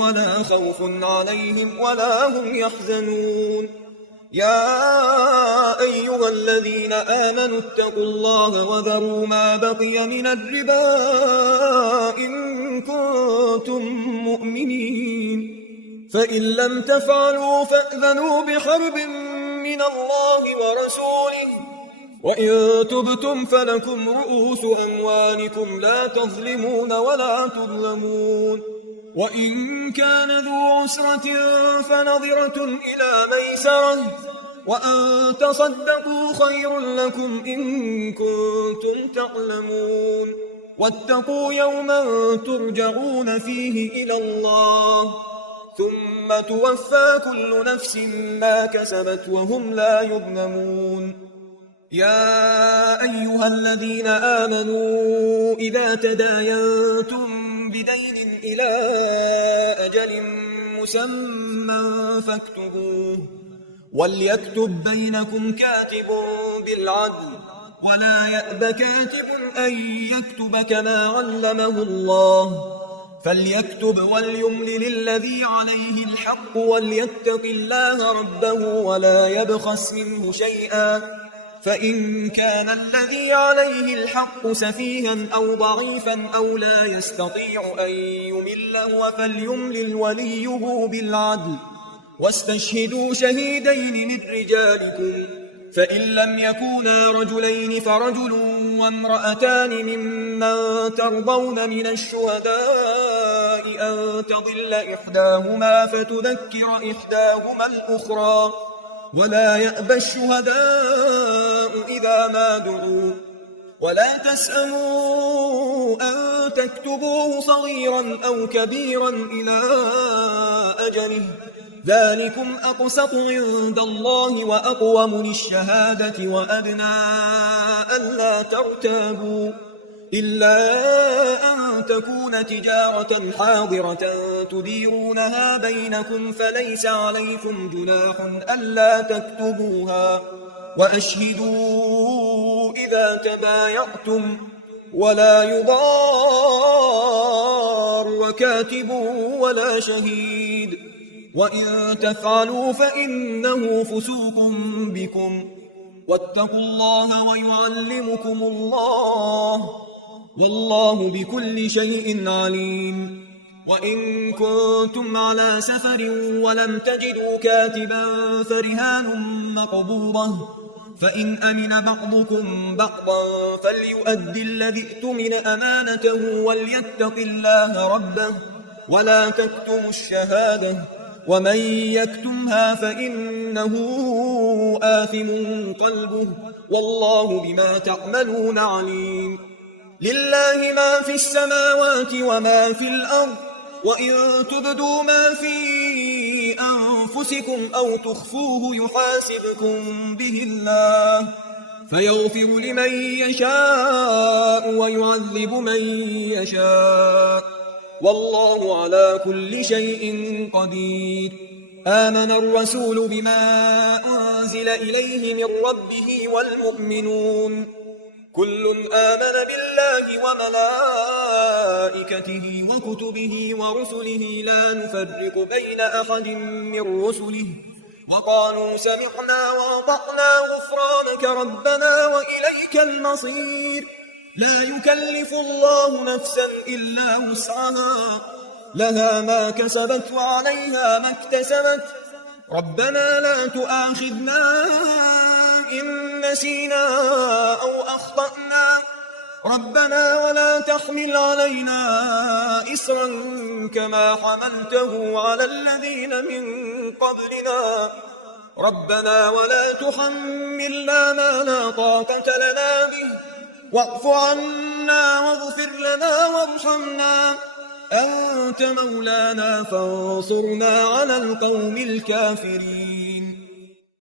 ولا خوف عليهم ولا هم يحزنون يا أيها الذين آمنوا اتقوا الله وذروا ما بقي من الربا إن كنتم مؤمنين فإن لم تفعلوا فأذنوا بحرب من الله ورسوله وإن تبتم فلكم رؤوس أموالكم لا تظلمون ولا تظلمون وإن كان ذو عسرة فنظرة إلى ميسرة وأن تصدقوا خير لكم إن كنتم تعلمون واتقوا يوما ترجعون فيه إلى الله ثم توفى كل نفس ما كسبت وهم لا يظلمون يا أيها الذين آمنوا إذا تداينتم بدين إلى أجل مسمى فاكتبوه وليكتب بينكم كاتب بالعدل ولا يأب كاتب أن يكتب كما علمه الله فليكتب وليملل الذي عليه الحق وليتق الله ربه ولا يبخس منه شيئا فإن كان الذي عليه الحق سفيها أو ضعيفا أو لا يستطيع أن يمله فليملل وليه بالعدل واستشهدوا شهيدين من رجالكم فإن لم يكونا رجلين فرجل وامرأتان ممن ترضون من الشهداء أن تضل إحداهما فتذكر إحداهما الأخرى ولا يأبى الشهداء إذا ما دعوا ولا تسأموا أن تكتبوه صغيرا أو كبيرا إلى أجله، ذلكم أقسط عند الله وأقوم للشهادة وأدنى ألا ترتابوا، إلا أن تكون تجارة حاضرة تديرونها بينكم فليس عليكم جناح ألا تكتبوها، وأشهدوا إذا تبايعتم، ولا يضار كاتب ولا شهيد، وإن تفعلوا فإنه فسوق بكم، واتقوا الله ويعلمكم الله، والله بكل شيء عليم. وإن كنتم على سفر ولم تجدوا كاتبا فرهان مقبوضة، فإن أمن بعضكم بعضا فليؤد الذي اؤتمن أمانته وليتق الله ربه ولا تكتموا الشهادة، ومن يكتمها فإنه آثم قلبه، والله بما تعملون عليم. لله ما في السماوات وما في الأرض، وإن تبدوا ما في أنفسكم أو تخفوه يحاسبكم به الله، فيغفر لمن يشاء ويعذب من يشاء، والله على كل شيء قدير. آمن الرسول بما أنزل إليه من ربه والمؤمنون كل آمن بالله وملائكته وكتبه ورسله لا نفرق بين أحد من رسله، وقالوا سمعنا وأطعنا غفرانك ربنا وإليك المصير. لا يكلف الله نفسا إلا وسعها، لها ما كسبت وعليها ما اكتسبت، ربنا لا تؤاخذنا إن نسينا أو أخطأنا، ربنا ولا تحمل علينا إسرا كما حملته على الذين من قبلنا، ربنا ولا تحملنا ما لا طاقة لنا به، واعف عنا واغفر لنا وارحمنا، أنت مولانا فانصرنا على القوم الكافرين.